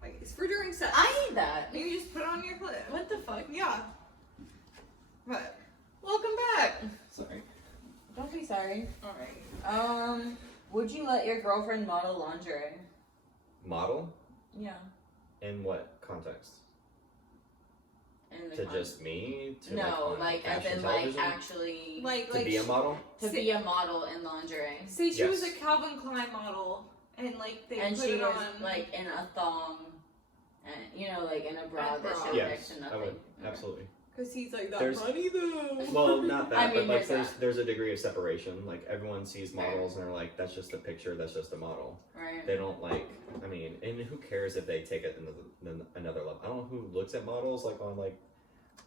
like it's for during sex. I need that. You just put it on your clit. What the fuck? Yeah. But Welcome back. Sorry. Don't be sorry. all right. Would you let your girlfriend model lingerie? Model? Yeah. In what context? In the To con- just me? To no, on like as fashion in like television? actually Like To be a model? to be a model in lingerie. Say she was a Yes. Calvin Klein model, and like they And put she it was on like in a thong, and you know, like in a bra A that bra. showed Yes, next to I nothing. would. Okay. Absolutely. because he's like that There's- money though. Well, not that, I mean, but like there's there's a degree of separation. Like everyone sees Fair. models and they're like, that's just a picture, that's just a model. Right. They don't like, I mean, and who cares if they take it another level? I don't know who looks at models like on like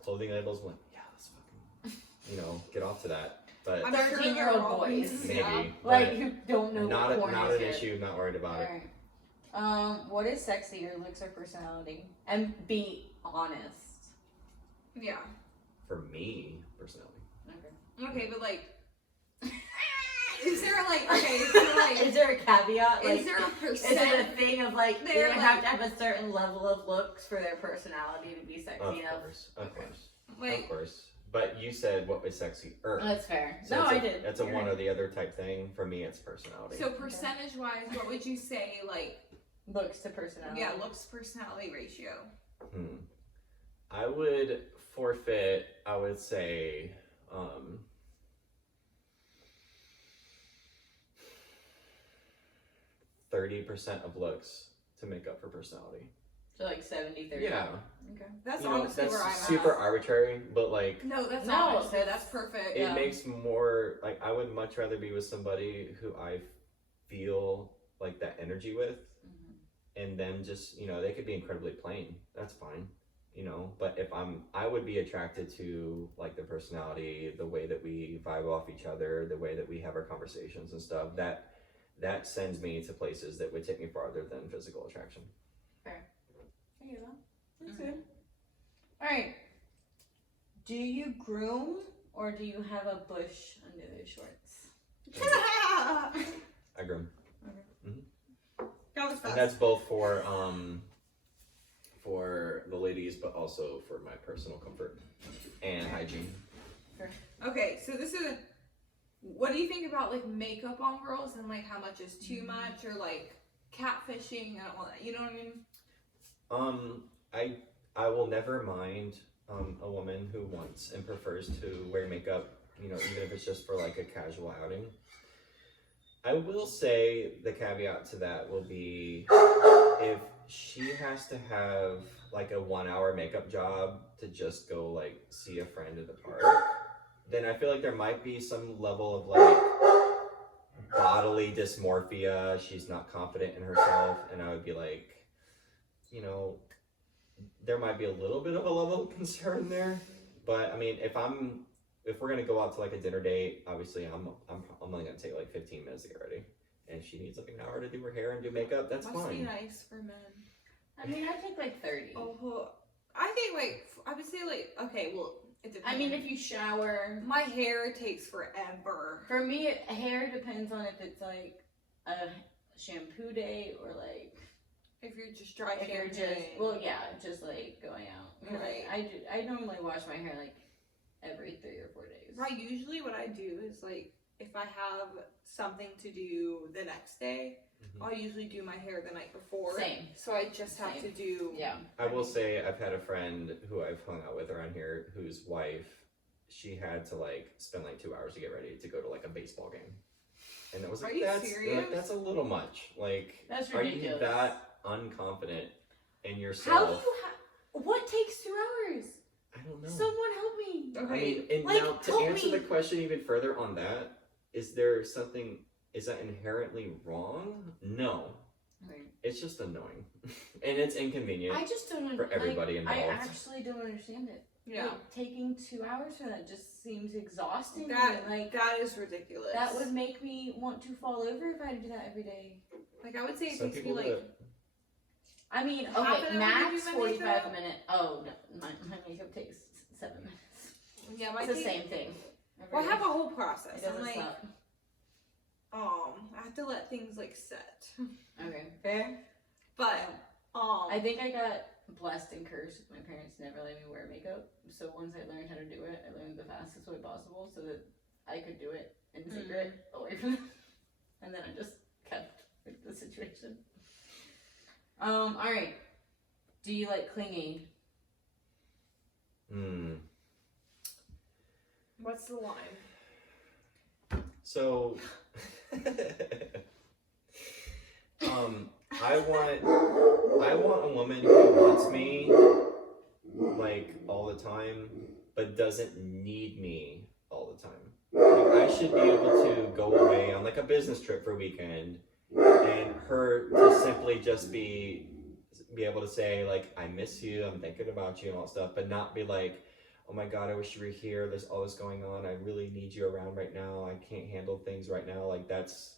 clothing labels and like, yeah, let's fucking, get off to that. But I'm sure 13-year-old they're all- boys. maybe, Yeah. Like but who don't know not what porn not is an yet. issue. Not worried about it. Alright. What is sexy? Your looks or personality? And be honest. Yeah. For me, personality. Okay. Okay, but like, is there like okay? Is there like Is there a caveat? Like, is there a is it a percent? thing of like they They're have like- to have a certain level of looks for their personality to be sexy Of enough? course, of Okay. course, Like of course. But you said what was sexy? That's fair. So No, it's I a, did. It's a You're one right. or the other type thing. For me, it's personality. So percentage wise, what would you say, like, Looks to personality. yeah, looks personality ratio? I would forfeit, I would say, 30% of looks to make up for personality. So like 70-30. Yeah. Okay. That's You know, honestly that's where I'm super at. arbitrary, but like, No, that's No, honestly, that's- that's perfect. it Yeah. makes more, like, I would much rather be with somebody who I feel like that energy with, Mhm. and then just, you know, they could be incredibly plain. That's fine. You know, but if I would be attracted to like the personality, the way that we vibe off each other, the way that we have our conversations and stuff, that sends me to places that would take me farther than physical attraction. There you go. That's Mhm. good. All right. Do you groom or do you have a bush under the shorts? I groom. That was And fast. that's both for the ladies, but also for my personal comfort and hygiene. Okay, so this is what do you think about like makeup on girls and like how much is too much or like catfishing and all that? You know what I mean? I will never mind a woman who wants and prefers to wear makeup, you know, even if it's just for like a casual outing. I will say the caveat to that will be if she has to have like a 1 hour makeup job to just go like see a friend in the park, then I feel like there might be some level of like bodily dysmorphia. She's not confident in herself, and I would be like, you know, there might be a little bit of a level of concern there. But I mean, if we're gonna go out to like a dinner date, obviously I'm only gonna take like 15 minutes to get ready. And if she needs like an hour to do her hair and do makeup, that's Must be fine. nice for men. I mean, I take like 30. Oh, I think like I would say like okay, well it depends. I mean, if you shower. my hair takes forever. For me, hair depends on if it's like a shampoo day or like If you're just dry if you're shampooing. just just like going out. 'Cause Right. I normally wash my hair like every 3 or 4 days. Right, usually what I do is like if I have something to do the next day, Mhm. I'll usually do my hair the night before. Same. So I just have Same. to do Yeah. I will say I've had a friend who I've hung out with around here whose wife, she had to like spend like 2 hours to get ready to go to like a baseball game. And it was like, Are you that's serious? that's a little much. Like, That's are you ridiculous. that unconfident in How yourself? do you what takes 2 hours? I don't know. Someone help me. I Okay. mean, and Like, now to help answer me. the question even further on that, is there something, is that inherently wrong? No. Right. It's just annoying. And it's inconvenient. I just don't For everybody I involved. actually don't understand it. Yeah. Like, taking 2 hours for that just seems exhausting. That and, like that is ridiculous. that would make me want to fall over if I had to do that every day. like I would say it Some takes me people do like it. I mean, Half okay, an hour to max do my 45 makeup? minutes. Oh, no, my makeup takes 7 minutes. yeah, my It's the thing- same thing. every Well, I day. have a whole It process. doesn't I'm like, stop. I have to let things like set. Okay, fair. But I think I got blessed and cursed. My parents never let me wear makeup. So once I learned how to do it, I learned the fastest way possible so that I could do it in secret away from them. And then I just kept with the situation. Alright. Do you like clingy? what's the line? So, I want a woman who wants me like all the time, but doesn't need me all the time. Like, I should be able to go away on like a business trip for a weekend, and her to simply just be able to say like, I miss you, I'm thinking about you and all that stuff, but not be like, oh my god, I wish you were here, there's all this going on, I really need you around right now, I can't handle things right now. Like, that's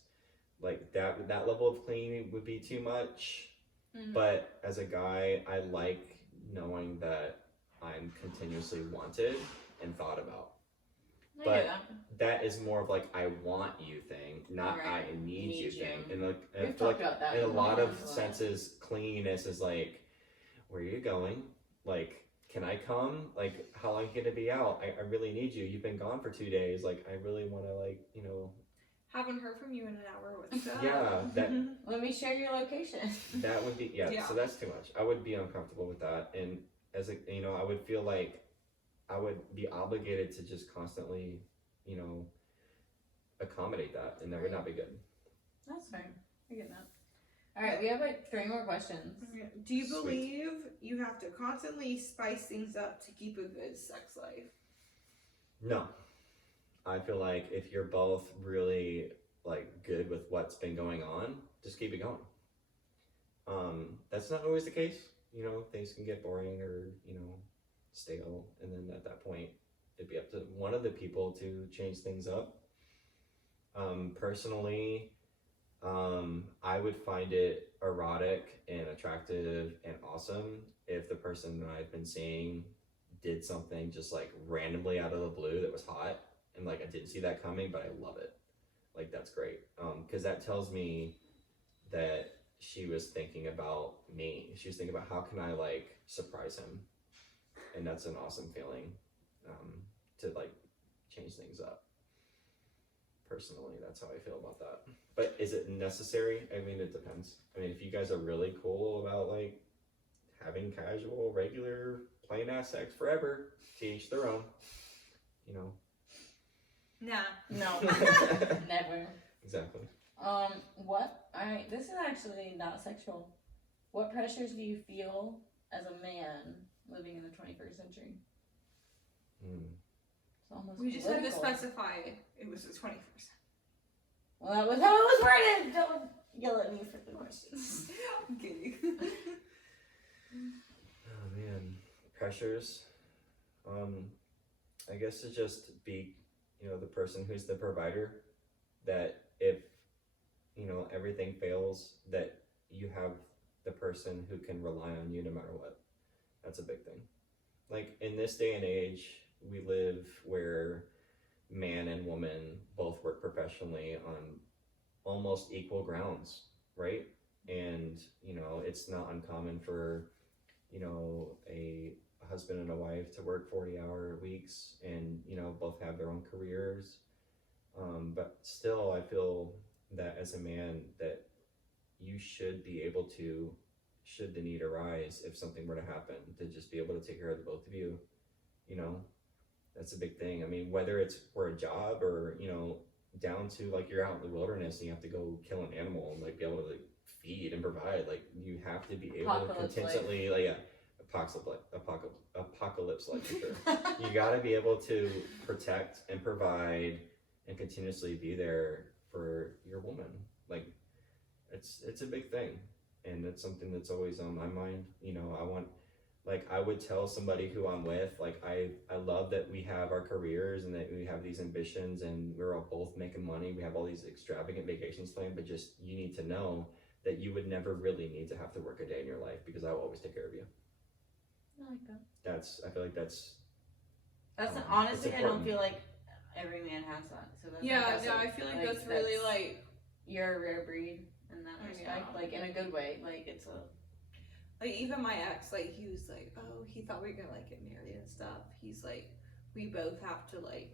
like that level of cleaning would be too much. But as a guy, I like knowing that I'm continuously wanted and thought about. I But get that. that is more of like I want you thing, not Right. I need you thing. And like I We've feel like talked about that in a lot of a lot. senses, cleanliness is like, where are you going? Like, can I come? Like, how long are you gonna be out? I really need you. You've been gone for 2 days. Like, I really want to, like, you know. Haven't heard from you in an hour. What's up? Yeah, that Let me share your location. that would be Yeah. So that's too much. I would be uncomfortable with that, and as a, you know, I would feel like I would be obligated to just constantly, you know, accommodate that, and that would not be good. That's fine. I get that. All right, we have like 3 more questions. Do you Sweet. believe you have to constantly spice things up to keep a good sex life? No, I feel like if you're both really like good with what's been going on, just keep it going. That's not always the case. You know, things can get boring or, you know, stale, and then at that point, it'd be up to one of the people to change things up. Personally, I would find it erotic and attractive and awesome if the person that I've been seeing did something just like randomly out of the blue that was hot, and like I didn't see that coming, but I love it. Like, that's great, because that tells me that she was thinking about me. She was thinking about how can I like surprise him, and that's an awesome feeling, to like change things up. Personally, that's how I feel about that. But is it necessary? I mean, it depends. I mean, if you guys are really cool about like having casual, regular, plain ass sex forever, to each their own, you know. Nah. No, never. Exactly. This is actually not sexual. What pressures do you feel as a man living in the 21st century? It's almost We just had to political. specify it was the 21st. Well, that was how it was worded. Don't yell at me for the questions. I'm kidding. Oh man, pressures. I guess to just be, you know, the person who's the provider. That if, you know, everything fails, that you have the person who can rely on you no matter what. That's a big thing. Like, in this day and age, we live where man and woman both work professionally on almost equal grounds, right? And, you know, it's not uncommon for, you know, a husband and a wife to work 40-hour weeks and, you know, both have their own careers. But still, I feel that as a man, that you should be able to, should the need arise, if something were to happen, to just be able to take care of the both of you. You know, that's a big thing. I mean, whether it's for a job or, you know, down to like you're out in the wilderness and you have to go kill an animal and like be able to like feed and provide, like you have to be able Apocalypse to continually like, yeah, apocalypse like for sure. You got to be able to protect and provide and continuously be there for your woman. Like, it's a big thing, and it's something that's always on my mind. You know, I would tell somebody who I'm with, like, I love that we have our careers and that we have these ambitions and we're all both making money. We have all these extravagant vacations planned, but just, you need to know that you would never really need to have to work a day in your life because I will always take care of you. I like that. I feel like that's Honestly, it's I don't important. feel like every man has that. So that's Yeah, impressive. no, I feel like that's really like you're a rare breed in that Oh, respect, yeah. like in a good way. Like it's a even my ex, like he was like, oh, he thought we were gonna like get married and stuff. He's like, we both have to like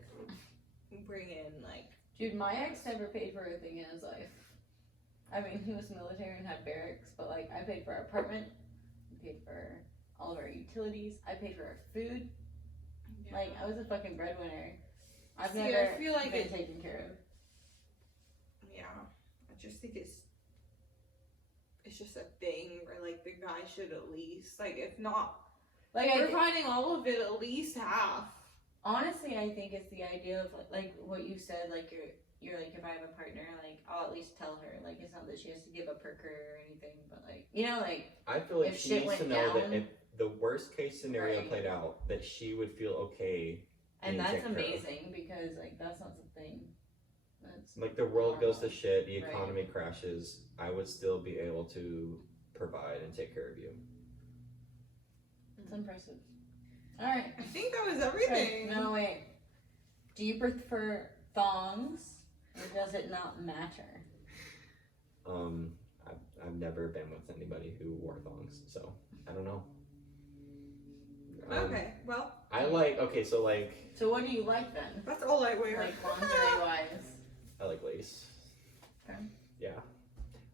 bring in like dude. My ex never paid for a thing in his life. I mean, he was military and had barracks, but like I paid for our apartment, I paid for all of our utilities, I paid for our food. yeah. Like I was a fucking breadwinner. I've See, never I feel like been it, taken care of. yeah. I just think it's just a thing where like the guy should at least like, if not Like providing all of it, at least half. honestly, I think it's the idea of like what you said. Like you're like, if I have a partner, like I'll at least tell her. Like it's not that she has to give up her career or anything, but like you know, like I feel like if she shit needs to went know down- that if the worst case scenario Right. played out, that she would feel okay. and being that's taken care of. amazing because like that's not the thing. That's Like the world goes to normal. shit, the Right. economy crashes, I would still be able to provide and take care of you. It's impressive. All right. I think that was everything. No wait. Do you prefer thongs or does it not matter? I've never been with anybody who wore thongs, so I don't know. Okay, well, I like. Okay, so like So what do you like then? that's all I wear. Like lingerie wise. I like lace. Okay. Yeah.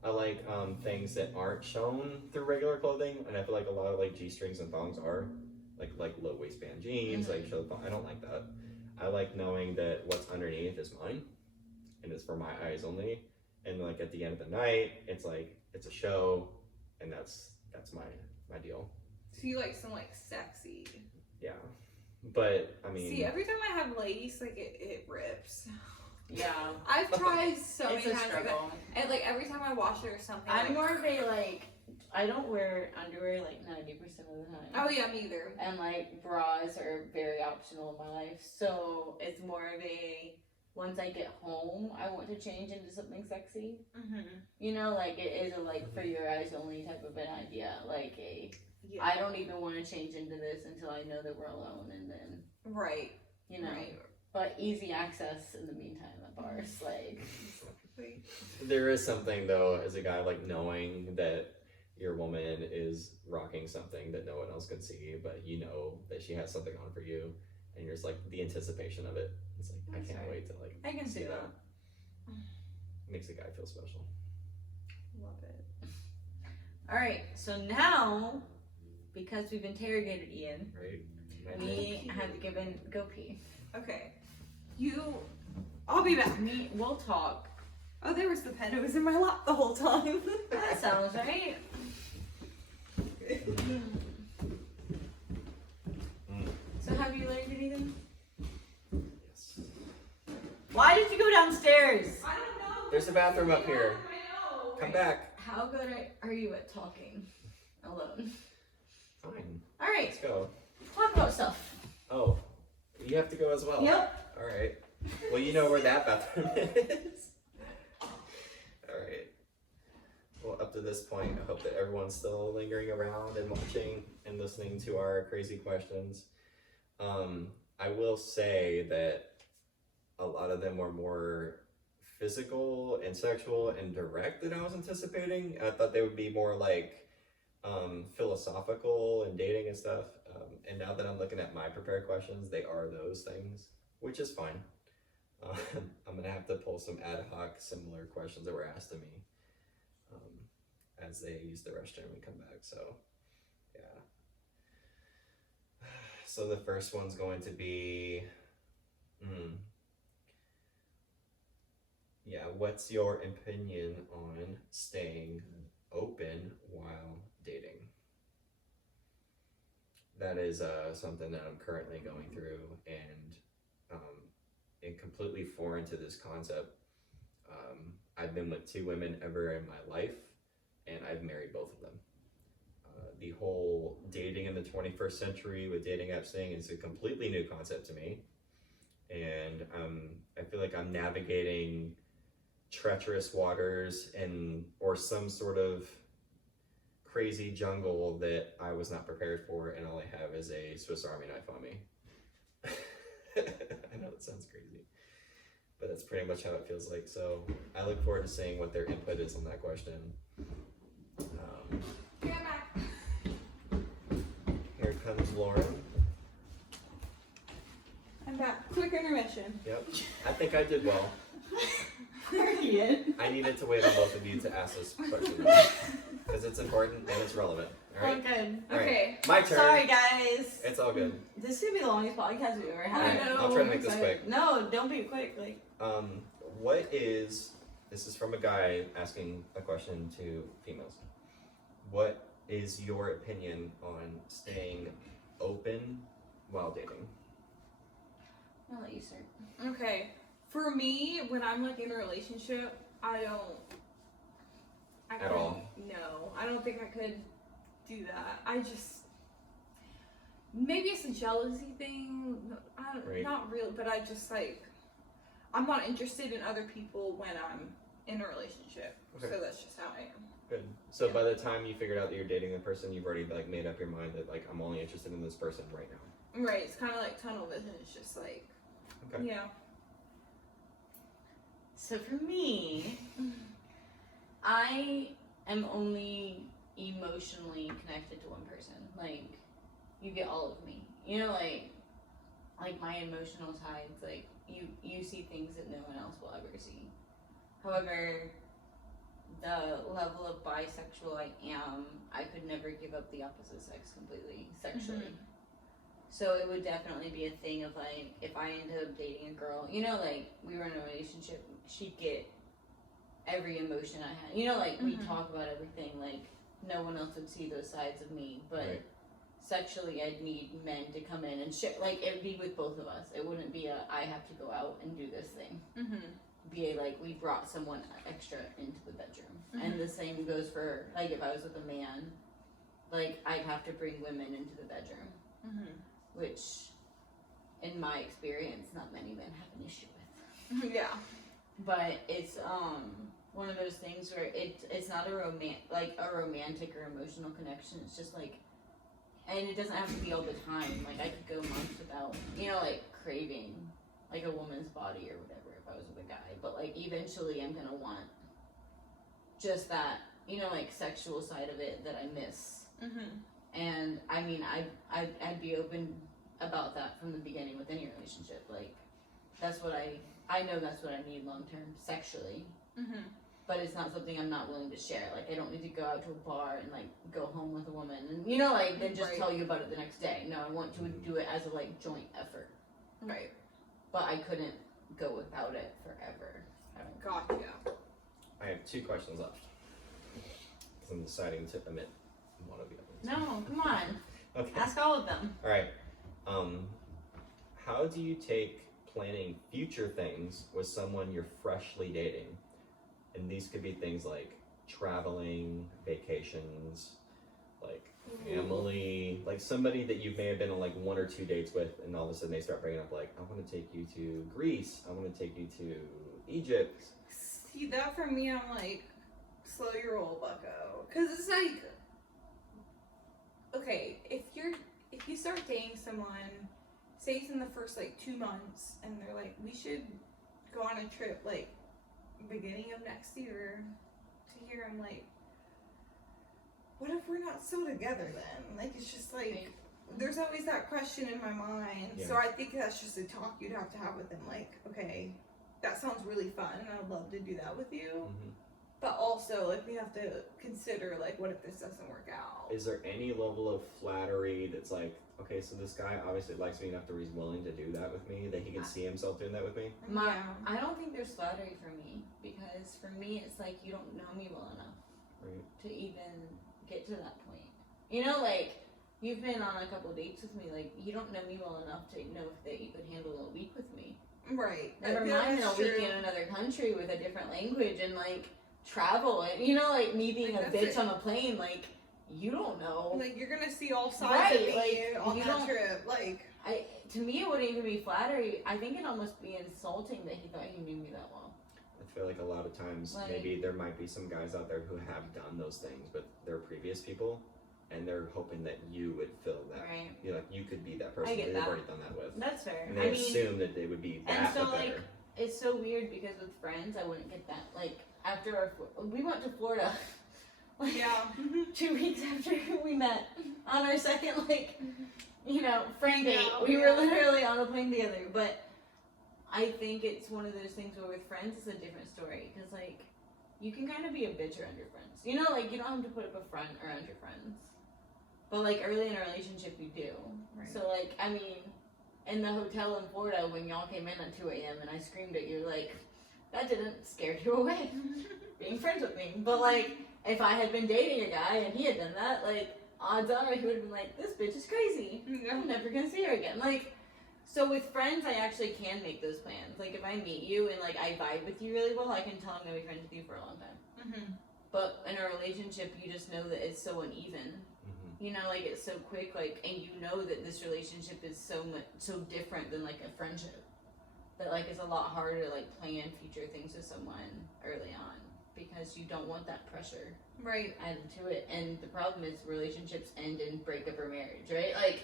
I like things that aren't shown through regular clothing, and I feel like a lot of like g-strings and thongs are like low waistband jeans, like show thong. I don't like that. I like knowing that what's underneath is mine, and it's for my eyes only. And like at the end of the night, it's like it's a show, and that's my deal. So you like some like sexy. Yeah, but I mean, See, every time I have lace, like it rips. Yeah. I've tried so It's many a times, like that. struggle. And like every time I wash it or something. I'm like, more of a like, I don't wear underwear like 90% of the time. Oh yeah, me either. And like bras are very optional in my life. So it's more of a, once I get home, I want to change into something sexy. Mm-hmm. You know, like it is a like for your eyes only type of an idea. Like a, Yeah. I don't even want to change into this until I know that we're alone, and then, Right. you know. Right. But easy access in the meantime at bars, like. there is something though, as a guy, like knowing that your woman is rocking something that no one else can see, but you know that she has something on for you, and you're just like the anticipation of it. It's like That's I can't right. wait to like I can see that. Makes a guy feel special. Love it. All right, so now, because we've interrogated Ian, Right? we have given go pee. Okay. I'll be back. We'll talk. Oh, there was the pen. It was in my lap the whole time. That sounds right. So have you learned anything? Yes. Why did you go downstairs? I don't know. There's a bathroom up here. I know. Come back. How good are you at talking alone? Fine. All right, Let's go. talk about stuff. Oh, you have to go as well. Yep. All right. Well, you know where that bathroom is. All right. Well, up to this point, I hope that everyone's still lingering around and watching and listening to our crazy questions. I will say that a lot of them were more physical and sexual and direct than I was anticipating. I thought they would be more like philosophical and dating and stuff. And now that I'm looking at my prepared questions, they are those things, which is fine. I'm gonna have to pull some ad hoc similar questions that were asked to me as they use the restroom and come back. So, yeah. So the first one's going to be, what's your opinion on staying open while dating? That is something that I'm currently going through, and completely foreign to this concept. I've been with 2 women ever in my life, and I've married both of them. The whole dating in the 21st century with dating apps thing is a completely new concept to me, and I feel like I'm navigating treacherous waters or some sort of crazy jungle that I was not prepared for, and all I have is a Swiss Army knife on me. I know that sounds crazy, but that's pretty much how it feels like. So I look forward to seeing what their input is on that question. Here comes Lauren. I'm back. Quick intermission. Yep, I think I did well. Ian. I needed to wait on both of you to ask this question because it's important and it's relevant. All right. Good. All right. Okay. My turn. Sorry, guys. It's all good. This is gonna be the longest podcast we've ever had. I know. I'll try to make this Excited. quick. No, don't be quick. Like, This is from a guy asking a question to females. What is your opinion on staying open while dating? I'll let you start. Okay. For me, when I'm like in a relationship, I At all? No, I don't think I could do that. Maybe it's a jealousy thing. Right. Not real, but I just like, I'm not interested in other people when I'm in a relationship. Okay. So that's just how I am. Good. So by the time you figured out that you're dating the person, you've already like made up your mind that like I'm only interested in this person right now. Right. It's kind of like tunnel vision. It's just like, Okay. yeah. So for me, I am only emotionally connected to one person. Like, you get all of me. You know, like my emotional sides, like you see things that no one else will ever see. However, the level of bisexual I am, I could never give up the opposite sex completely sexually. So it would definitely be a thing of like, if I ended up dating a girl, you know, like we were in a relationship, she'd get every emotion I had. You know, like we talk about everything, like no one else would see those sides of me, but Right. sexually I'd need men to come in and share. Like it would be with both of us. It wouldn't be a I have to go out and do this thing. Be a like we brought someone extra into the bedroom, and the same goes for like if I was with a man, like I'd have to bring women into the bedroom, which, in my experience, not many men have an issue with. Yeah. But it's one of those things where it's not a romantic or emotional connection. It's just like, and it doesn't have to be all the time. Like I could go months without, you know, like craving like a woman's body or whatever if I was with a guy. But like eventually I'm gonna want just that, you know, like sexual side of it that I miss. And I mean, I'd be open about that from the beginning with any relationship. Like that's what I know that's what I need long term sexually. But it's not something I'm not willing to share. Like I don't need to go out to a bar and like go home with a woman and, you know, like then just tell you about it the next day. No, I want to do it as a like joint effort. Right. But I couldn't go without it forever. Gotcha. I have 2 questions left. Because I'm deciding to omit one of the others. No, come on. Okay. Ask all of them. All right. How do you take planning future things with someone you're freshly dating? And these could be things like traveling, vacations, like family, like somebody that you may have been on like 1 or 2 dates with, and all of a sudden they start bringing up like, I want to take you to Greece, I want to take you to Egypt. See, that for me, I'm like, slow your roll, bucko. Because it's like, okay, if you start dating someone, say it's in the first like 2 months, and they're like, we should go on a trip like beginning of next year to here, I'm like, what if we're not still together then? Like, it's just like, there's always that question in my mind. Yeah. So I think that's just a talk you'd have to have with them. Like, okay, that sounds really fun, and I'd love to do that with you. But also, like, we have to consider, like, what if this doesn't work out? Is there any level of flattery that's like, okay, so this guy obviously likes me enough that he's willing to do that with me, that he can see himself doing that with me? I don't think there's flattery for me, because for me it's like you don't know me well enough to even get to that point. You know, like you've been on a couple dates with me, like you don't know me well enough to know that you could handle a week with me. Right. Never mind a week in another country with a different language and like travel and, you know, like me being Like, a bitch on a plane, like you don't know. Like, you're gonna see all sides of me like, on you that don't- trip. Like, To me, it wouldn't even be flattery. I think it'd almost be insulting that he thought he knew me that well. I feel like a lot of times Like- maybe there might be some guys out there who have done those things, but they're previous people, and they're hoping that you would fill that. Right. You know, like you could be that person I get that they've that. already done that with. That's fair. And they assume that they would be and that so, but better. like, it's so weird because with friends, I wouldn't get that. Like, after we went to Florida. Like, yeah. 2 weeks after we met on our second, like, you know, friend date. Yeah, We were yeah. literally on a plane together. But I think it's one of those things where with friends, it's a different story. Because, like, you can kind of be a bitch around your friends. You know, like, you don't have to put up a front around your friends. But, like, early in a relationship, you do. Right. So, like, I mean, in the hotel in Florida when y'all came in at 2 a.m. and I screamed at you, like, that didn't scare you away. Being friends with me. But, like, if I had been dating a guy and he had done that, like, odds are he would have been like, this bitch is crazy. I'm never gonna see her again. Like, so with friends, I actually can make those plans. Like, if I meet you and, like, I vibe with you really well, I can tell I'm gonna be friends with you for a long time. But in a relationship, you just know that it's so uneven. You know, like, it's so quick, like, and you know that this relationship is so different than, like, a friendship. That, like, it's a lot harder to, like, plan future things with someone early on. Because you don't want that pressure Right. added to it. And the problem is relationships end in breakup or marriage, right? Like,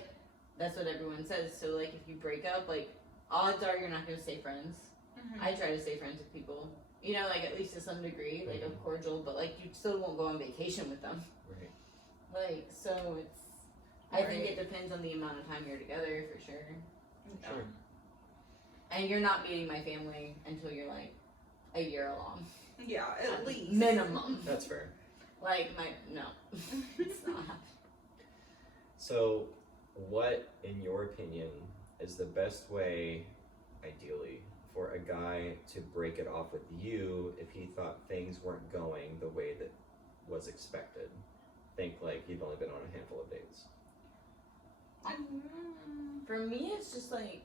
that's what everyone says. So, like, if you break up, like, odds are you're not going to stay friends. I try to stay friends with people. You know, like, at least to some degree, like, of cordial, but, like, you still won't go on vacation with them. Right. Like, so it's, I think Right. it depends on the amount of time you're together, for sure. Sure. And you're not meeting my family until you're like a year along. Yeah, at least. Minimum. That's fair. Like, no. It's not happening. So, what, in your opinion, is the best way, ideally, for a guy to break it off with you if he thought things weren't going the way that was expected? Think like you've only been on a handful of dates. For me, it's just like,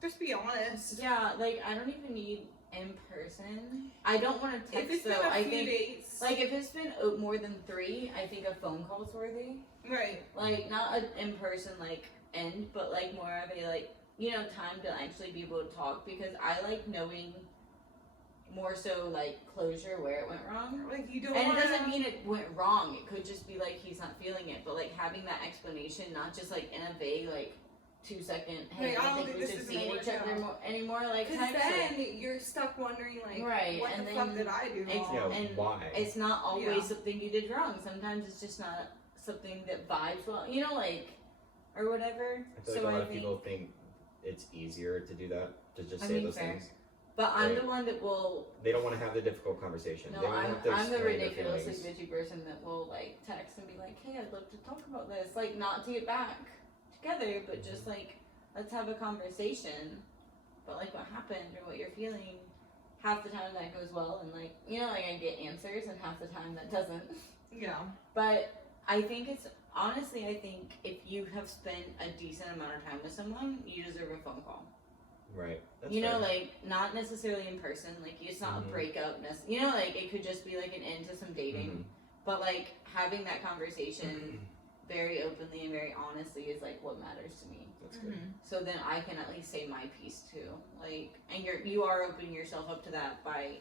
Just be honest. yeah, like, I don't even need in person. I don't want to If text, it's been though. a I few think, dates. like, if it's been more than 3, I think a phone call's worthy. Right. Like, not an in-person, like, end, but, like, more of a, like, you know, time to actually be able to talk, because I like knowing more so, like, closure where it went wrong. Like you don't And wanna... it doesn't mean it went wrong. It could just be, like, he's not feeling it, but, like, having that explanation, not just, like, in a vague, like, 2-second, hey, Like, I I don't think think we this should is see gonna each work other out. anymore, like, Because text it. then you're stuck wondering, like, Right, what and the fuck then did I do wrong? Yeah, and why? It's not always Yeah. something you did wrong. Sometimes it's just not something that vibes well, you know, like, or whatever. I feel like a lot of people think it's easier to do that, to just I say mean, those fair. things. But I'm Right. the one that will. They don't want to have the difficult conversation. No, they don't have to I'm the explain their ridiculously feelings. bitchy person that will like text and be like, "Hey, I'd love to talk about this." Like, not to get back together, but just like, let's have a conversation. But like, what happened or what you're feeling. Half the time that goes well, and like, you know, like I get answers, and half the time that doesn't. Yeah. But I think it's honestly, I think if you have spent a decent amount of time with someone, you deserve a phone call. Right. That's You know, fair. like not necessarily in person. Like it's not Mhm. a breakup. You know, like it could just be like an end to some dating. Mhm. But like having that conversation very openly and very honestly is like what matters to me. That's good. So then I can at least say my piece too. Like, and you are opening yourself up to that by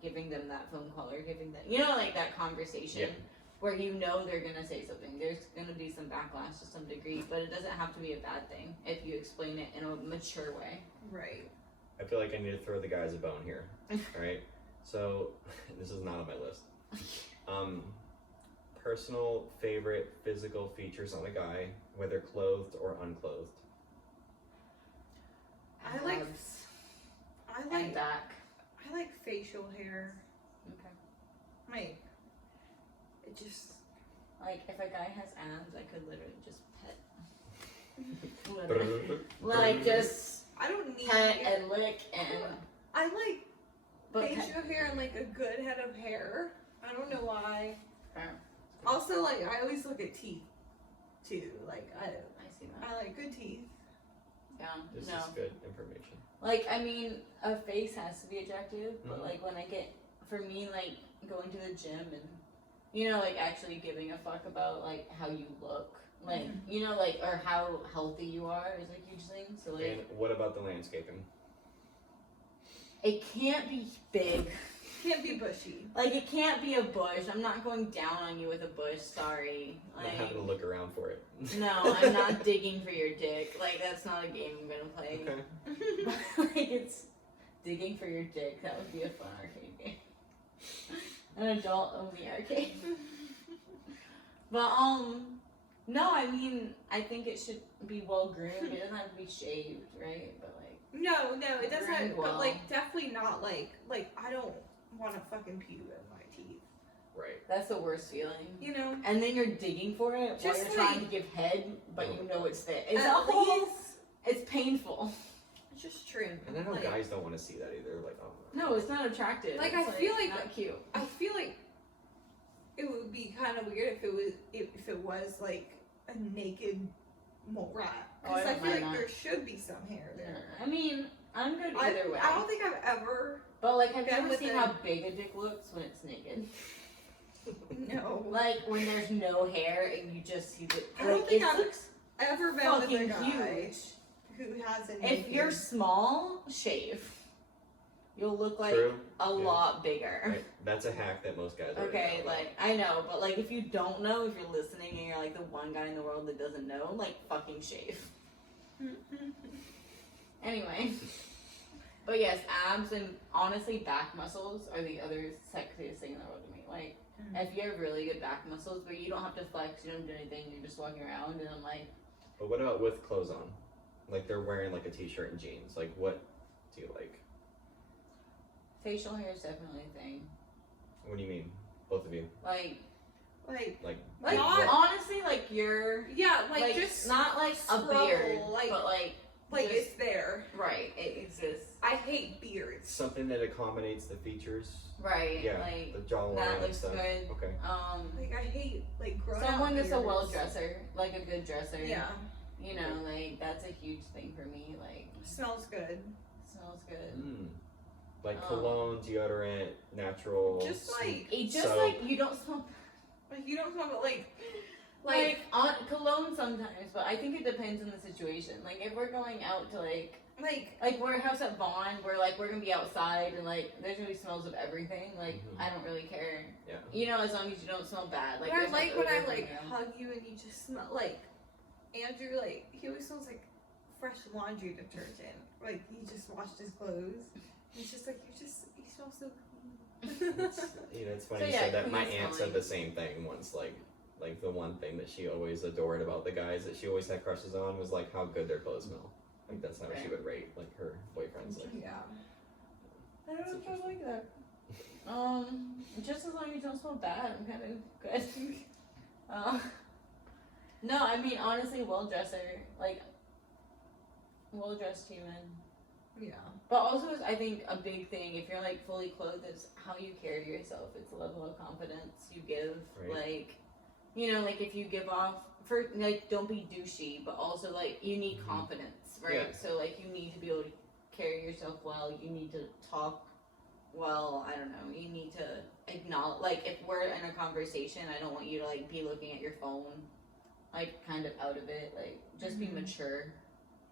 giving them that phone call or giving them, you know, like that conversation. Yeah. Where you know they're gonna say something. There's gonna be some backlash to some degree, but it doesn't have to be a bad thing if you explain it in a mature way. Right. I feel like I need to throw the guys a bone here. Alright? So, this is not on my list. Personal favorite physical features on a guy, whether clothed or unclothed. I like Abs I and like back. I like facial hair. Okay. Like it just Like if a guy has abs, I could literally just pet. Literally. Like just I don't need pet and lick and. I like But facial hair and like a good head of hair. I don't know why. Fair. Also, like I always look at teeth too. Like I see that. I like good teeth. Yeah. This No. is good information. Like, I mean, a face has to be attractive, but Mhm. like when I get, for me, like going to the gym and, you know, like actually giving a fuck about like how you look, like, you know, like, or how healthy you are is a huge thing. So like, And what about the landscaping? it can't be big. Can't be bushy. Like, it can't be a bush. I'm not going down on you with a bush. Sorry. Not having to Like, look around for it. no, I'm not digging for your dick. Like, that's not a game I'm gonna play. Okay. Like it's digging for your dick. That would be a fun arcade game. An adult only arcade. But no, I mean I think it should be well groomed. It doesn't have to be shaved, right? But like No, it doesn't. Very well. But like, definitely not like I don't want to fucking pew in my teeth. Right. that's the worst feeling. You know. And then you're digging for it while Just you're trying to like- give head, but you know it's there. It's At a whole. least It's painful. just trim. And I know like, guys don't want to see that either. Like, oh. No, it's not attractive. Like, It's, I feel like- not cute. I feel like it would be kind of weird if it was like a naked mole rat. Oh, I Because I don't feel like mind that. there should be some hair there. I mean, I'm good either way. I don't think I've ever. But like, have you Been ever with seen a- how big a dick looks when it's naked? No. Like when there's no hair and you just see the. I don't Like, think it I've looks ever been with a fucking guy huge. who has a If naked. you're small, shave. You'll look like True. a Yeah. lot bigger. Right. That's a hack that most guys already Okay, know about. like I know, but like if you don't know, if you're listening and you're like the one guy in the world that doesn't know, like fucking shave. Anyway. But yes, abs and honestly back muscles are the other sexiest thing in the world to me. Like If you have really good back muscles, but you don't have to flex, you don't do anything, you're just walking around, and I'm like, But what about with clothes on? Like they're wearing like a t-shirt and jeans. Like what do you like? facial hair is definitely a thing. What do you mean? Both of you? Like Not- honestly, like you're yeah, like just not like a scrubble, beard, like- but like just, it's there. right, it exists. I hate beards. Something that accommodates the features. Right, Yeah, like the jawline that and looks stuff. good. Okay. Like I hate like grown Someone that's a beards. well dresser, like a good dresser. Yeah, You know, like that's a huge thing for me. Like smells good. smells good. Mm. Like cologne, deodorant, natural. Just like It just soap. like you don't smell you don't smell, but like on cologne sometimes, but I think it depends on the situation. Like if we're going out to like we're at House at Vaughn, we're gonna be outside and like there's gonna be smells of everything. Like Mhm. I don't really care. Yeah. You know, as long as you don't smell bad. Like but I there's no like when I odor from like you. hug you and you just smell like Andrew. Like he always smells like fresh laundry detergent. Like he just washed his clothes. It's just like you smell so clean. You know, it's funny So, you yeah, said that. My clean aunt smelling. said the same thing once. Like the one thing that she always adored about the guys that she always had crushes on was like how good their clothes smell. Like that's how she Right. would rate like her boyfriends. Like Yeah. I don't know if I like that. Just as long as you don't smell bad, I'm kind of good. No, I mean honestly, well dresser, like well dressed human. Yeah. But also, I think a big thing if you're like fully clothed is how you carry yourself. It's the level of confidence you give. Right. Like, you know, like if you give off for like, don't be douchey, but also like you need Mhm. confidence, right? Yeah. So like you need to be able to carry yourself well. You need to talk well. I don't know. You need to acknowledge. Like if we're in a conversation, I don't want you to like be looking at your phone, like kind of out of it. Like just be Mhm. mature.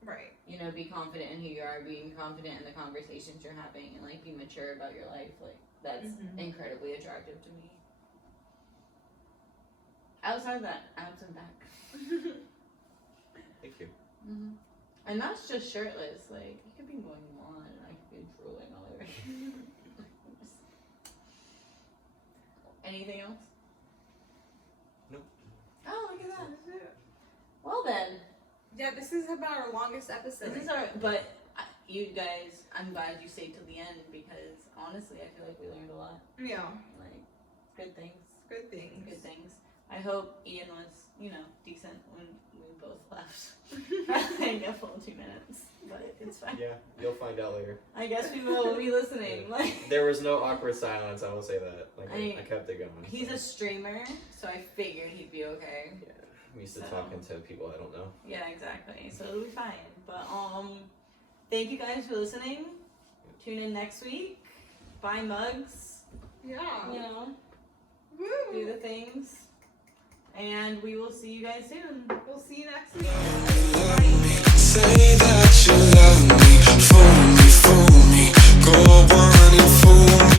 Right. You know, be confident in who you are, being confident in the conversations you're having, and like be mature about your life. Like that's Mhm. incredibly attractive to me. Outside of that, abs and back. thank you. Mm-hmm. And that's just shirtless. Like you could be mowing the lawn, and I could be drooling all over you. Anything else? Nope. Oh, look at that. Well then. Yeah, this is about our longest episode. This is our, but you guys, I'm glad you stayed till the end because honestly, I feel like we learned a lot. Yeah. Like, good things. Good things. Good things. I hope Ian was, you know, decent when we both left. I think a full 2 minutes, but it's fine. Yeah, you'll find out later. I guess we will be listening. Like, There was no awkward silence. I will say that. Like I- I kept it going. he's so. a streamer, so I figured he'd be okay. Yeah, I'm used to So. talking to people I don't know. Yeah, exactly. So it'll be fine. But thank you guys for listening. Tune in next week. Buy mugs. Yeah. You know, Woo. do the things. And we will see you guys soon. We'll see you next week. Say that you love me.